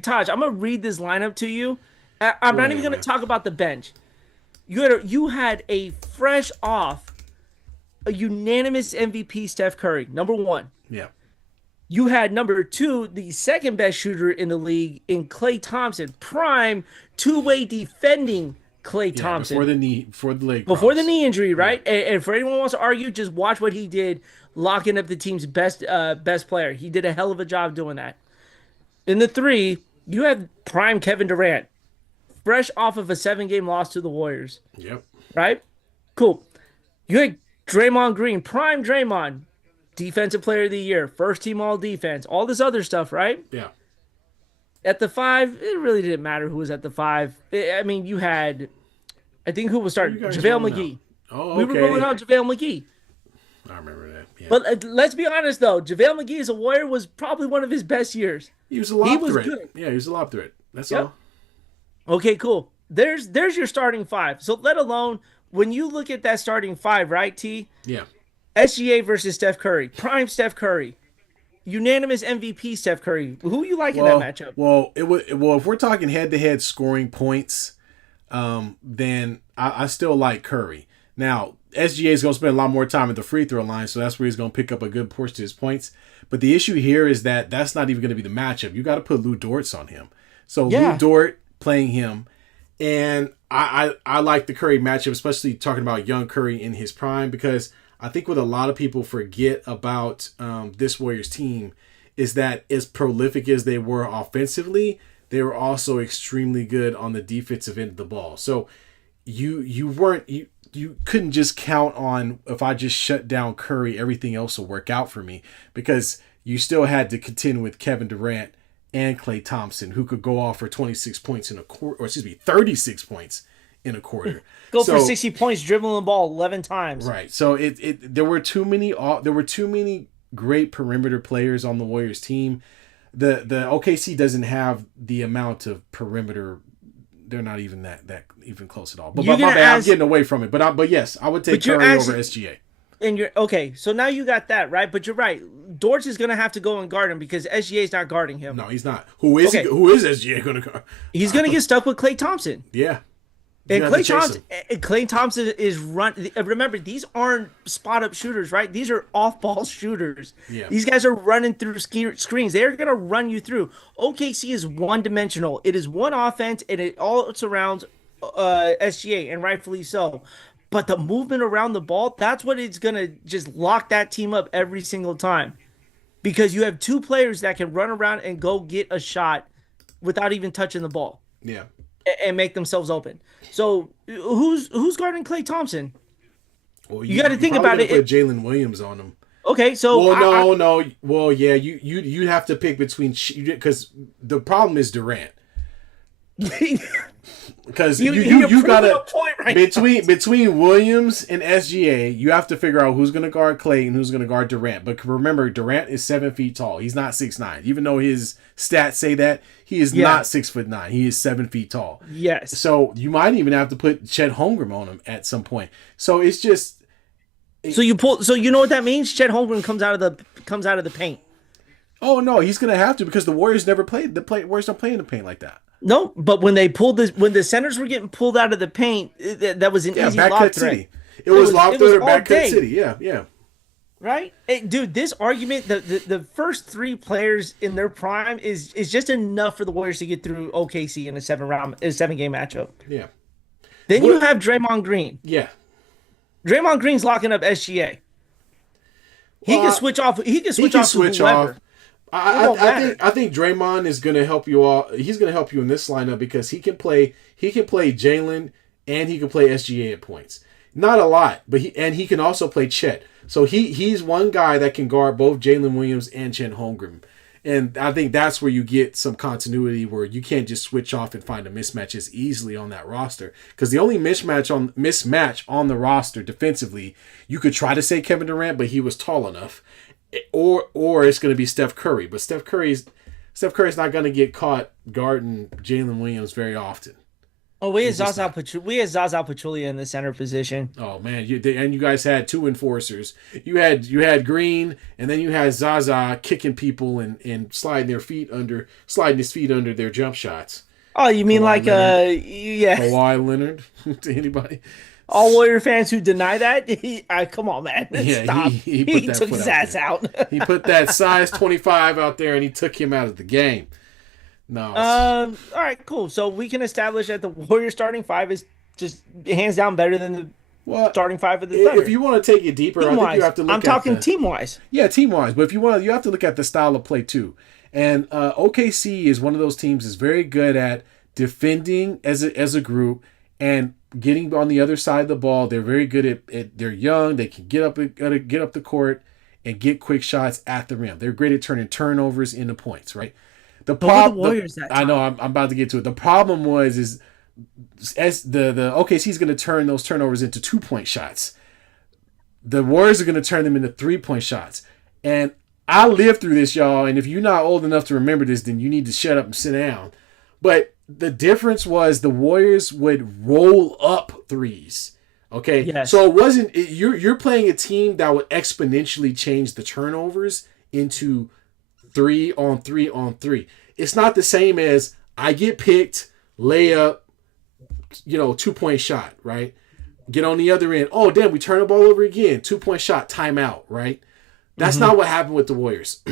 Taj, I'm going to read this lineup to you. I'm not even going to talk about the bench. You had a fresh off, a unanimous MVP Steph Curry, number 1. Yeah. You had number 2, the second best shooter in the league in Klay Thompson, prime two-way defending Klay Thompson. Before the knee injury, right? Yeah. And for anyone who wants to argue, just watch what he did locking up the team's best player. He did a hell of a job doing that. In the 3, you had prime Kevin Durant, fresh off of a 7-game loss to the Warriors. Yep. Right? Cool. You had Draymond Green, prime Draymond, defensive player of the year, first team all defense, all this other stuff, right? Yeah. At the 5, it really didn't matter who was at the 5. I mean, you had, I think who was starting? JaVale McGee. Oh, okay. We were rolling out JaVale McGee. I remember that. Yeah. But let's be honest, though. JaVale McGee as a Warrior was probably one of his best years. He was a lob threat. Good. Yeah, he was a lob threat. That's all. Okay, cool. There's your starting 5. So let alone, when you look at that starting 5, right, T? Yeah. SGA versus Steph Curry. Prime Steph Curry. Unanimous MVP Steph Curry. Who you like in that matchup? Well, if we're talking head-to-head scoring points, then I still like Curry. Now, SGA is going to spend a lot more time at the free throw line, so that's where he's going to pick up a good portion of his points. But the issue here is that that's not even going to be the matchup. You got to put Lou Dortz on him. So Lou Dort playing him, and I like the Curry matchup, especially talking about young Curry in his prime, because I think what a lot of people forget about this Warriors team is that as prolific as they were offensively, they were also extremely good on the defensive end of the ball. So you couldn't just count on, if I just shut down Curry, everything else will work out for me, because you still had to contend with Kevin Durant and Klay Thompson, who could go off for 26 points in a quarter, or 36 points in a quarter. For 60 points, dribbling the ball 11 times. Right. So there were too many great perimeter players on the Warriors team. The OKC doesn't have the amount of perimeter. They're not even that even close at all. But my bad, I'm getting away from it. But yes, I would take Curry over SGA. And you're okay. So now you got that right. But you're right. Dortz is going to have to go and guard him because SGA is not guarding him. No, he's not. Who is SGA going to guard? He's going to get stuck with Klay Thompson. Yeah. And Klay Thompson is run. Remember, these aren't spot up shooters, right? These are off ball shooters. Yeah. These guys are running through screens. They're going to run you through. OKC is one dimensional. It is one offense, and it all surrounds SGA, and rightfully so. But the movement around the ball, that's what it's going to just lock that team up every single time. Because you have two players that can run around and go get a shot without even touching the ball. Yeah. And make themselves open. So who's guarding Klay Thompson? Well, you got to think about it. Put Jalen Williams on him. Okay, so no. Well, yeah, you have to pick between, because the problem is Durant. Because you gotta between Williams and SGA, you have to figure out who's gonna guard Klay and who's gonna guard Durant. But remember, Durant is 7 feet tall. He's not 6'9". Even though his stats say that, he is not 6'9". He is 7 feet tall. Yes. So you might even have to put Chet Holmgren on him at some point. So it's just. So you know what that means? Chet Holmgren comes out of the paint. Oh no, he's gonna have to, because the Warriors never played. Warriors don't play in the paint like that. No, but when the centers were getting pulled out of the paint, that was an easy lob threat. City. It was lob threat or back cut city. Yeah. Right, hey, dude. This argument, the first three players in their prime is just enough for the Warriors to get through OKC in a 7-game matchup. Yeah. Then you have Draymond Green. Yeah. Draymond Green's locking up SGA. He can switch off. He can switch off to whoever. I think Draymond is going to help you all. He's going to help you in this lineup because he can play Jalen and he can play SGA at points. Not a lot, but he can also play Chet. So he's one guy that can guard both Jalen Williams and Chet Holmgren. And I think that's where you get some continuity, where you can't just switch off and find a mismatch as easily on that roster. Because the only mismatch on the roster defensively, you could try to say Kevin Durant, but he was tall enough. Or it's going to be Steph Curry. But Steph Curry's not going to get caught guarding Jalen Williams very often. Oh, we had Zaza Pachulia in the center position. Oh man, you guys had two enforcers. You had Green, and then you had Zaza kicking people and sliding his feet under their jump shots. Oh, you mean Kawhi yeah, Kawhi Leonard to anybody? All Warrior fans who deny that, come on, man. Yeah, stop. He took his ass out. He put that size 25 out there, and he took him out of the game. No. All right, cool. So we can establish that the Warriors starting five is just hands down better than the starting five of the Thunder. If you want to take it deeper, I think you have to look. I'm talking team wise. Yeah, team wise. But if you have to look at the style of play too. And OKC is one of those teams that's very good at defending as a group and getting on the other side of the ball. They're very good at they're young. They can get up the court and get quick shots at the rim. They're great at turning turnovers into points, right? The Warriors. I know. I'm about to get to it. The problem is as the OKC is going to turn those turnovers into 2-point shots. The Warriors are going to turn them into 3-point shots. And I lived through this, y'all. And if you're not old enough to remember this, then you need to shut up and sit down. But the difference was the Warriors would roll up threes. Okay. Yes. So it wasn't. You're playing a team that would exponentially change the turnovers into 3-on-3-on-3. It's not the same as I get picked, layup, 2-point shot, right? Get on the other end. Oh, damn, we turn the ball over again. 2-point shot, timeout, right? That's not what happened with the Warriors.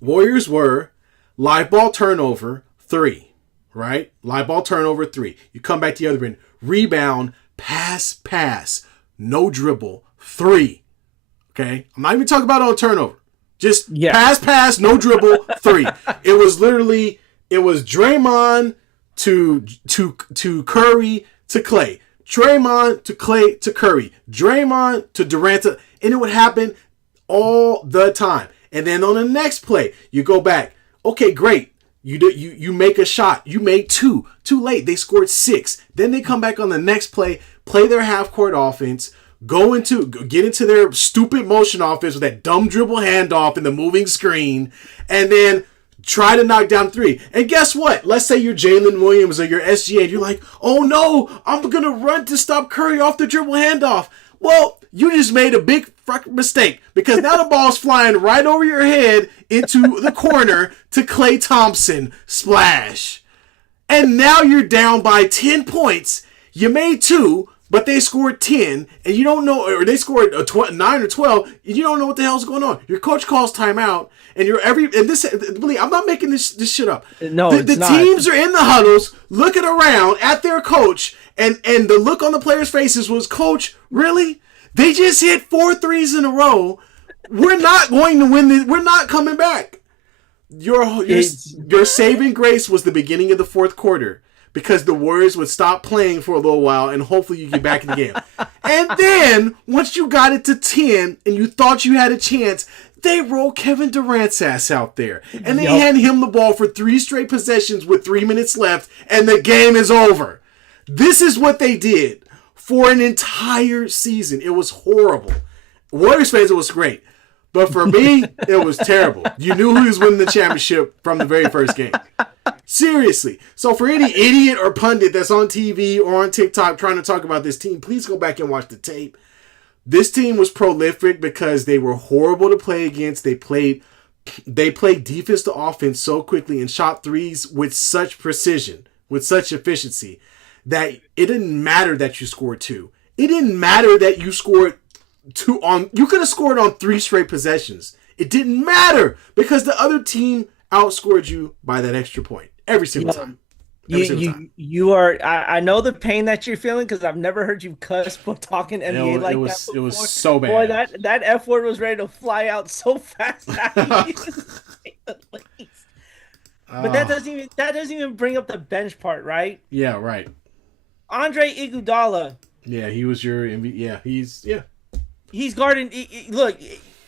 Warriors were live ball turnover 3, right? Live ball turnover 3. You come back to the other end. Rebound, pass, no dribble, 3. Okay? I'm not even talking about on turnover. Just pass, no dribble, 3. It was Draymond to Curry to Clay. Draymond to Clay to Curry. Draymond to Durant. And it would happen all the time. And then on the next play, you go back. Okay, great. You make a shot. You made 2. Too late. They scored 6. Then they come back on the next play their half-court offense, get into their stupid motion offense with that dumb dribble handoff and the moving screen, and then try to knock down 3. And guess what? Let's say you're Jalen Williams or you're SGA, and you're like, oh no, I'm going to run to stop Curry off the dribble handoff. Well, you just made a big fucking mistake, because now the ball's flying right over your head into the corner to Klay Thompson. Splash. And now you're down by 10 points. You made 2, but they scored 10, and you don't know, or they scored 9 or 12, and you don't know what the hell's going on. Your coach calls timeout, and I'm not making this shit up. No, the teams are in the huddles, looking around at their coach, and the look on the players' faces was, Coach, really? They just hit 4 threes in a row. We're not going to win this. We're not coming back. Your saving grace was the beginning of the fourth quarter, because the Warriors would stop playing for a little while and hopefully you get back in the game. And then, once you got it to 10 and you thought you had a chance, they rolled Kevin Durant's ass out there. And they hand him the ball for 3 straight possessions with 3 minutes left, and the game is over. This is what they did for an entire season. It was horrible. Warriors fans, it was great. But for me, it was terrible. You knew who was winning the championship from the very first game. Seriously. So for any idiot or pundit that's on TV or on TikTok trying to talk about this team, please go back and watch the tape. This team was prolific because they were horrible to play against. They played defense to offense so quickly and shot threes with such precision, with such efficiency, that it didn't matter that you scored 2. It didn't matter that you scored 2 on. You could have scored on 3 straight possessions. It didn't matter, because the other team outscored you by that extra point every single time. You are. I know the pain that you're feeling, because I've never heard you cuss for talking NBA like that before. It was so bad. Boy, that F word was ready to fly out so fast. But that doesn't even bring up the bench part, right? Yeah, right. Andre Iguodala. Yeah, he was your MVP. Yeah, he's guarding. Look,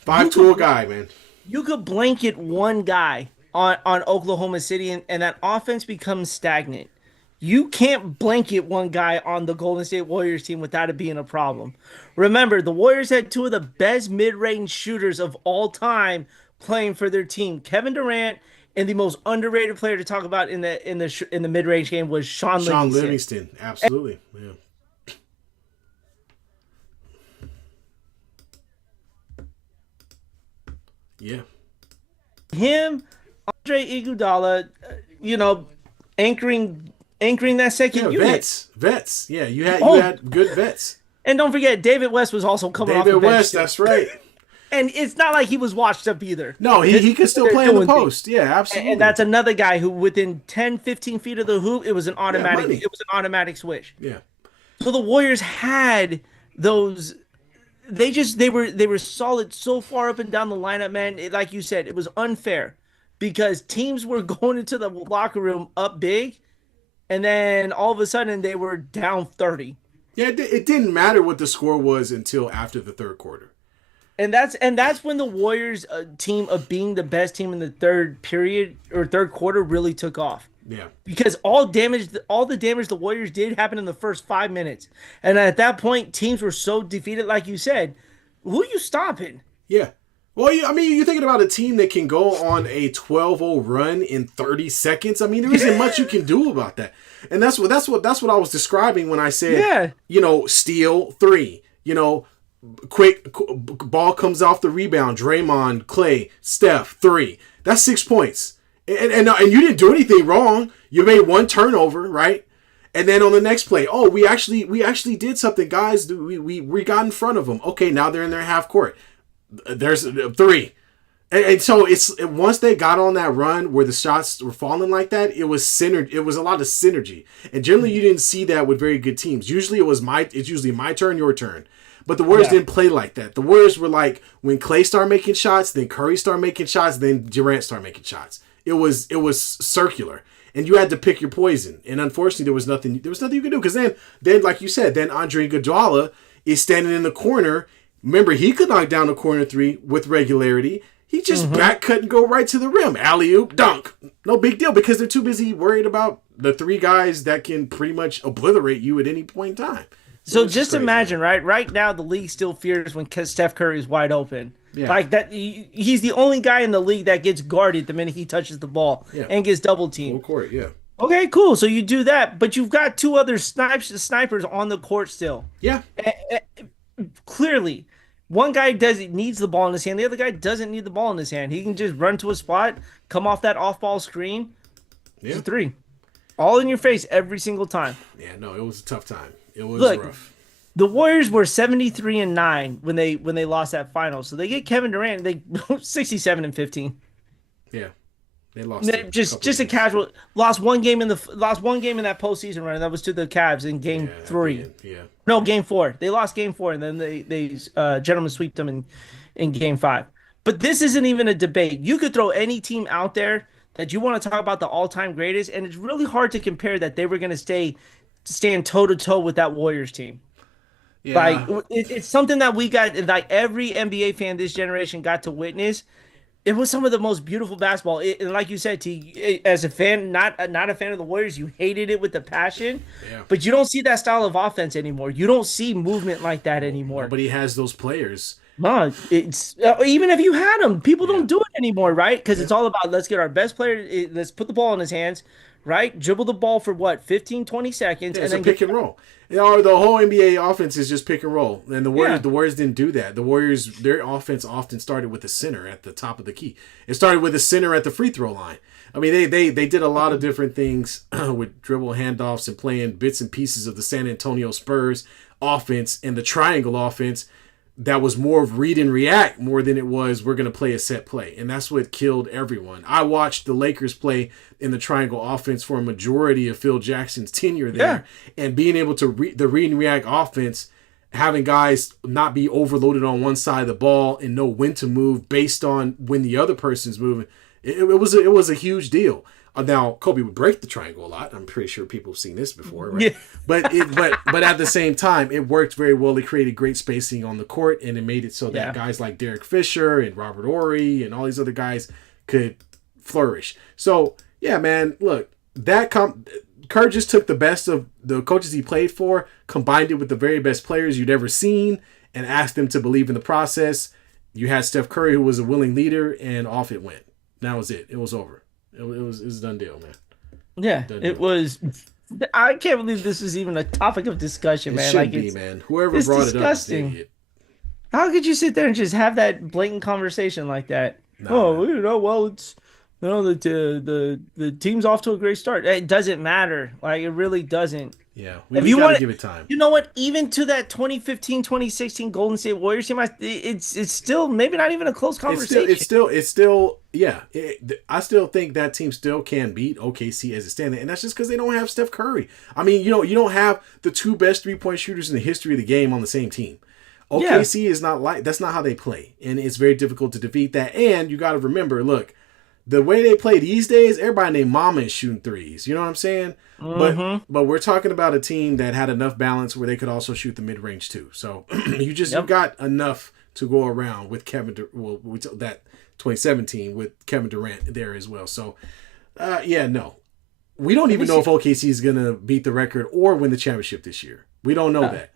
5'2" guy, man. You could blanket one guy on Oklahoma City, and that offense becomes stagnant. You can't blanket one guy on the Golden State Warriors team without it being a problem. Remember, the Warriors had 2 of the best mid-range shooters of all time playing for their team. Kevin Durant, and the most underrated player to talk about in the mid-range game was Sean Livingston. Absolutely. Yeah. Him, Andre Iguodala, anchoring that second unit. Vets. Yeah, you had good vets. And don't forget, David West was also coming off the bench. David West, that's right. And it's not like he was washed up either. No, he could still play in the post. Yeah, absolutely. And that's another guy who, within 10, 15 feet of the hoop, it was an automatic switch. Yeah. So the Warriors had those. They were solid so far up and down the lineup, man. Like you said, it was unfair, because teams were going into the locker room up big, and then all of a sudden they were down 30. Yeah, it didn't matter what the score was until after the third quarter. And that's when the Warriors team of being the best team in the third period or third quarter really took off. Yeah. Because all the damage the Warriors did happened in the first 5 minutes. And at that point, teams were so defeated, like you said. Who are you stopping? Yeah. Well, you're thinking about a team that can go on a 12-0 run in 30 seconds. I mean, there isn't much you can do about that. And that's what I was describing when I said, steal 3, quick ball comes off the rebound, Draymond, Clay, Steph, 3. That's 6 points. And you didn't do anything wrong. You made 1 turnover, right? And then on the next play, oh, we actually did something, guys. We got in front of them. Okay, now they're in their half court. There's three. And so it's once they got on that run where the shots were falling like that, it was synergy. It was a lot of synergy, and generally you didn't see that with very good teams. Usually it's usually my turn, your turn. But the Warriors didn't play like that. The Warriors were like when Klay started making shots, then Curry started making shots, then Durant started making shots. It was circular, and you had to pick your poison. And unfortunately, there was nothing you could do because then like you said, then Andre Iguodala is standing in the corner. Remember, he could knock down a corner three with regularity. He just back cut and go right to the rim. Alley-oop, dunk. No big deal because they're too busy worried about the three guys that can pretty much obliterate you at any point in time. So just imagine, right? Right now, the league still fears when Steph Curry is wide open. Yeah. Like that, he's the only guy in the league that gets guarded the minute he touches the ball and gets double teamed. Full court, yeah. Okay, cool. So you do that, but you've got two other snipers on the court still. Yeah. Clearly. One guy needs the ball in his hand. The other guy doesn't need the ball in his hand. He can just run to a spot, come off that off-ball screen. It's a three. All in your face every single time. Yeah, no, it was a tough time. It was rough. The Warriors were 73-9 when they lost that final. So they get Kevin Durant, they 67-15. Yeah. They lost just a casual lost one game in that postseason run, and that was to the Cavs in game 3. No, game 4. They lost game 4, and then they gentlemen sweeped them in game 5. But this isn't even a debate. You could throw any team out there that you want to talk about the all-time greatest, and it's really hard to compare that they were going to stand toe-to-toe with that Warriors team. Yeah. Like it's something that we got, like every NBA fan this generation got to witness. It was some of the most beautiful basketball. And like you said, T, as a fan, not a fan of the Warriors, you hated it with a passion. Yeah. But you don't see that style of offense anymore. You don't see movement like that anymore. Nobody has those players. No, it's even if you had them, people don't do it anymore, right? Because it's all about let's get our best player, let's put the ball in his hands, right? Dribble the ball for what, 15, 20 seconds, and then pick and roll. The whole NBA offense is just pick and roll, and the Warriors didn't do that. The Warriors, their offense often started with a center at the top of the key. It started with a center at the free throw line. I mean, they did a lot of different things with dribble handoffs and playing bits and pieces of the San Antonio Spurs offense and the triangle offense. That was more of read and react more than it was we're going to play a set play. And that's what killed everyone. I watched the Lakers play in the triangle offense for a majority of Phil Jackson's tenure there. Yeah. And being able to the read and react offense, having guys not be overloaded on one side of the ball and know when to move based on when the other person's moving, it was a huge deal. Now, Kobe would break the triangle a lot. I'm pretty sure people have seen this before, right? Yeah. But at the same time, it worked very well. It created great spacing on the court, and it made it so that guys like Derek Fisher and Robert Horry and all these other guys could flourish. So, yeah, man, look, Kerr just took the best of the coaches he played for, combined it with the very best players you'd ever seen, and asked them to believe in the process. You had Steph Curry, who was a willing leader, and off it went. That was it. It was over. It was a done deal, man. Yeah, it was. I can't believe this is even a topic of discussion, man. It should be, man. Whoever brought it up is an idiot. How could you sit there and just have that blatant conversation like that? It's the team's off to a great start. It doesn't matter. Like, it really doesn't. Yeah, we got to give it time. You know what? Even to that 2015-2016 Golden State Warriors team, it's still maybe not even a close conversation. It's still yeah. I still think that team still can beat OKC as it stands, and that's just because they don't have Steph Curry. I mean, you don't have the two best 3-point shooters in the history of the game on the same team. OKC is not that's not how they play, and it's very difficult to defeat that. And you got to remember, look, the way they play these days, everybody named Mama is shooting threes. You know what I'm saying? Mm-hmm. But we're talking about a team that had enough balance where they could also shoot the mid range too. So you got enough to go around with that 2017 with Kevin Durant there as well. So no, we don't even know if OKC is gonna beat the record or win the championship this year. We don't know that.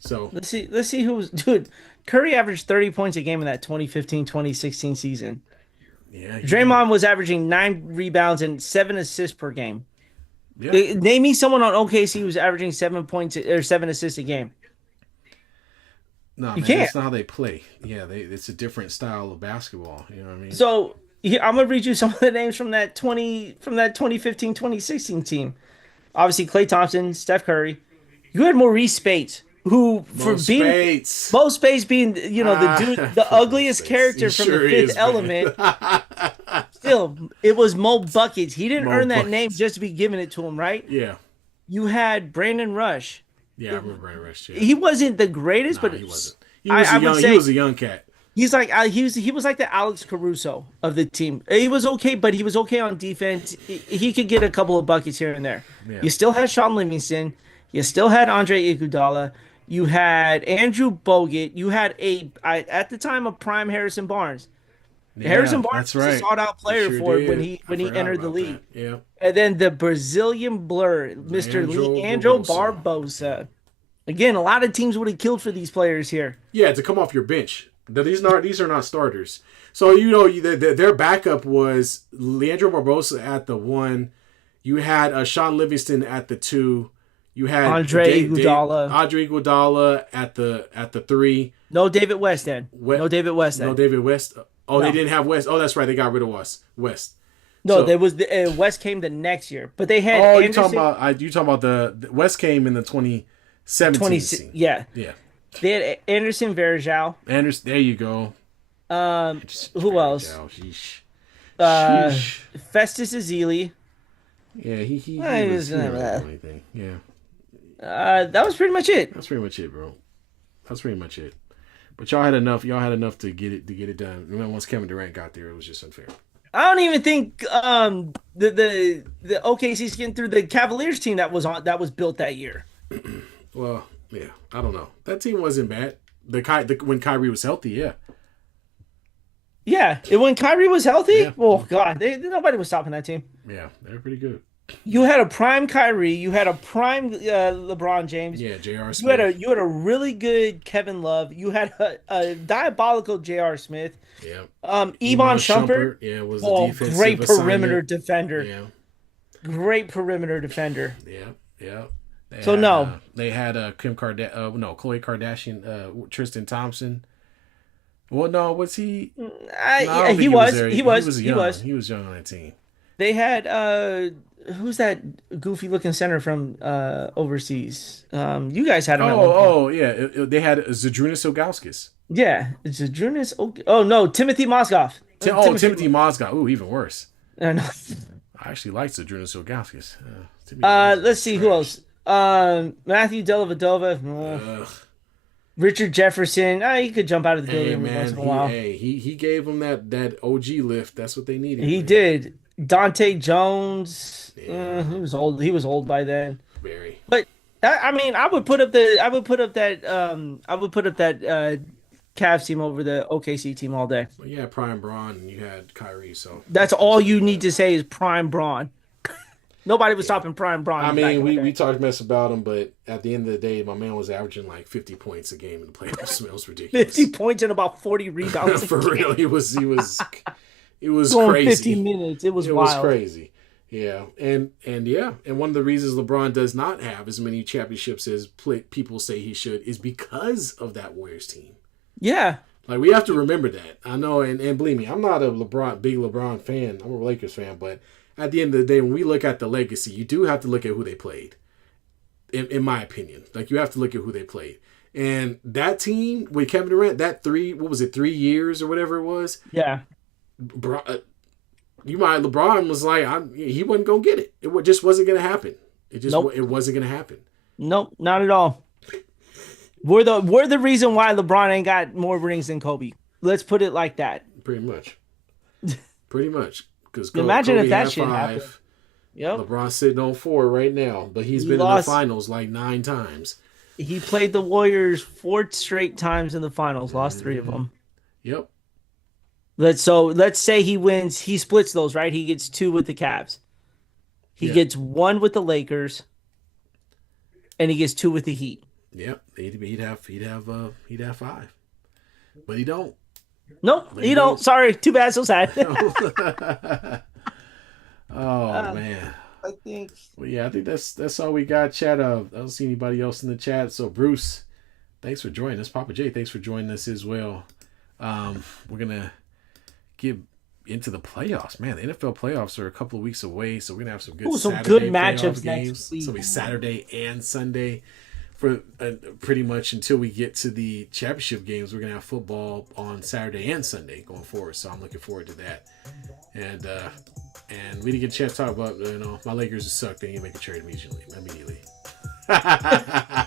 So let's see who's dude. Curry averaged 30 points a game in that 2015-2016 season. Yeah, Draymond was averaging 9 rebounds and 7 assists per game. Yeah. Name me someone on OKC who's averaging 7 points or 7 assists a game. No, man, that's not how they play. Yeah, it's a different style of basketball. You know what I mean? So I'm gonna read you some of the names from that 2015-2016 team. Obviously, Klay Thompson, Steph Curry. You had Maurice Spates, who for Most being Spates. most Spates being the dude, the Most ugliest Spates. He character from the sure Fifth is, man. Element. Still, it was Mo Buckets. He didn't Mo earn that name Buckets. just to be giving it to him, right? Yeah. You had Brandon Rush. Yeah, I remember Brandon Rush. Yeah. He wasn't the greatest, Nah, but he wasn't. I would He say was a young cat. he's like he was like the Alex Caruso of the team. He was okay, but he was okay on defense. He could get a couple of buckets here and there. Yeah. You still had Sean Livingston. You still had Andre Iguodala. You had Andrew Bogut. You had at the time a prime Harrison Barnes. Yeah, Harrison Barnes that's was a right. sought out He player sure for it did. when I he forgot entered the about league. that. Yeah. And then the Brazilian blur, Mr. Leandro Barbosa. Again, a lot of teams would have killed for these players here. Yeah, to come off your bench. These are not starters. So their backup was Leandro Barbosa at the 1. You had Sean Livingston at the 2. You had Andre Iguodala. Andre Iguodala at the 3. No David West then. No David West then. No David West. Oh, No. they didn't have West. Oh, that's right. They got rid of West. No, So- there was West came the next year, but they had Oh, Anderson, you talking about the West came in the 2017 season. Yeah, Yeah. they had Anderson Varejao. Anderson, there you go. Who else? Sheesh. Festus Ezeli. Yeah, he I was, was he didn't gonna- do anything. Yeah, That was pretty much it. that's pretty much it, bro. That's pretty much it. But y'all had enough. Y'all had enough to get it done. And then once Kevin Durant got there, it was just unfair. I don't even think the OKC's getting through the Cavaliers team that was built that year. Well, yeah, I don't know. That team wasn't bad. When Kyrie was healthy, yeah. Yeah, and when Kyrie was healthy, Yeah. oh god, nobody was stopping that team. Yeah, they were pretty good. You had a prime Kyrie, you had a prime LeBron James. Yeah, J.R. You Smith. had a really good Kevin Love. You had a diabolical J.R. Smith. Yeah. Iman Shumpert. Yeah, was the defensive great perimeter assignment. defender. Yeah, Great perimeter defender. yeah. They had Khloe Kardashian, Tristan Thompson. Well, no, was he? No, I don't think He was. there. He was. Young. He was young on that team. They had who's that goofy looking center from overseas? You guys had him. At one point. Yeah. They had Zydrunas Ilgauskas. Yeah, it's Adrunas. Oh no, Timothy Moskoff. Timothy Mozgov. Ooh, even worse. I know. I actually like Zydrunas Ilgauskas. Let's see who else. Matthew Dellavedova. Richard Jefferson. He could jump out of the building every once in a while. He gave them that OG lift. That's what they needed. He did. Dante Jones. He was old. He was old by then. Very. But I would put up that Cavs team over the OKC team all day. Well, you had Prime Braun and you had Kyrie, so That's all you need to say is Prime Braun. Nobody was stopping Prime Braun. I mean, we talked mess about him, but at the end of the day, my man was averaging like 50 points a game in the playoffs. It was ridiculous. 50 points and about 40 rebounds. For real, it was Going crazy. 50 minutes. It was wild. Was crazy. Yeah, and one of the reasons LeBron does not have as many championships as people say he should is because of that Warriors team. Yeah. Like, we have to remember that. I know, and believe me, I'm not a big LeBron fan. I'm a Lakers fan, but at the end of the day, when we look at the legacy, you do have to look at who they played. In my opinion, like, you have to look at who they played. And that team with Kevin Durant, that 3 years or whatever it was. Yeah. LeBron was like, he wasn't gonna get it. It just wasn't gonna happen. It wasn't gonna happen. Nope, not at all. We're the reason why LeBron ain't got more rings than Kobe. Let's put it like that. Pretty much. Because imagine Kobe if that had shit 5. happened. Yep. LeBron's sitting on 4 right now, but he's been in the finals like 9 times. He played the Warriors 4 straight times in the finals, lost 3 of them. Yep. Let's say he wins. He splits those, right? He gets 2 with the Cavs. He gets 1 with the Lakers, and he gets 2 with the Heat. Yep. He'd have 5, but he don't. Nope, he don't. Sorry, too bad. So sad. Man. I think. Well, yeah, I think that's all we got. Chat. I don't see anybody else in the chat. So Bruce, thanks for joining us. Papa J, thanks for joining us as well. We're gonna give into the playoffs. Man, the NFL playoffs are a couple of weeks away, so we're gonna have some good some Saturday good matchups playoff next games. week. So it'll be Saturday and Sunday for pretty much until we get to the championship games. We're gonna have football on Saturday and Sunday going forward. So I'm looking forward to that. And we didn't get a chance to talk about my Lakers suck. They need to make a trade immediately.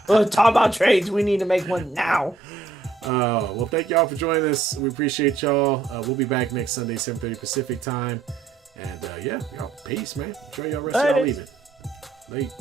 Well, talk about trades. We need to make one now. Well, thank y'all for joining us. We appreciate y'all. We'll be back next Sunday, 7:30 Pacific time. And y'all, peace, man. Enjoy y'all rest of y'all evening. Late.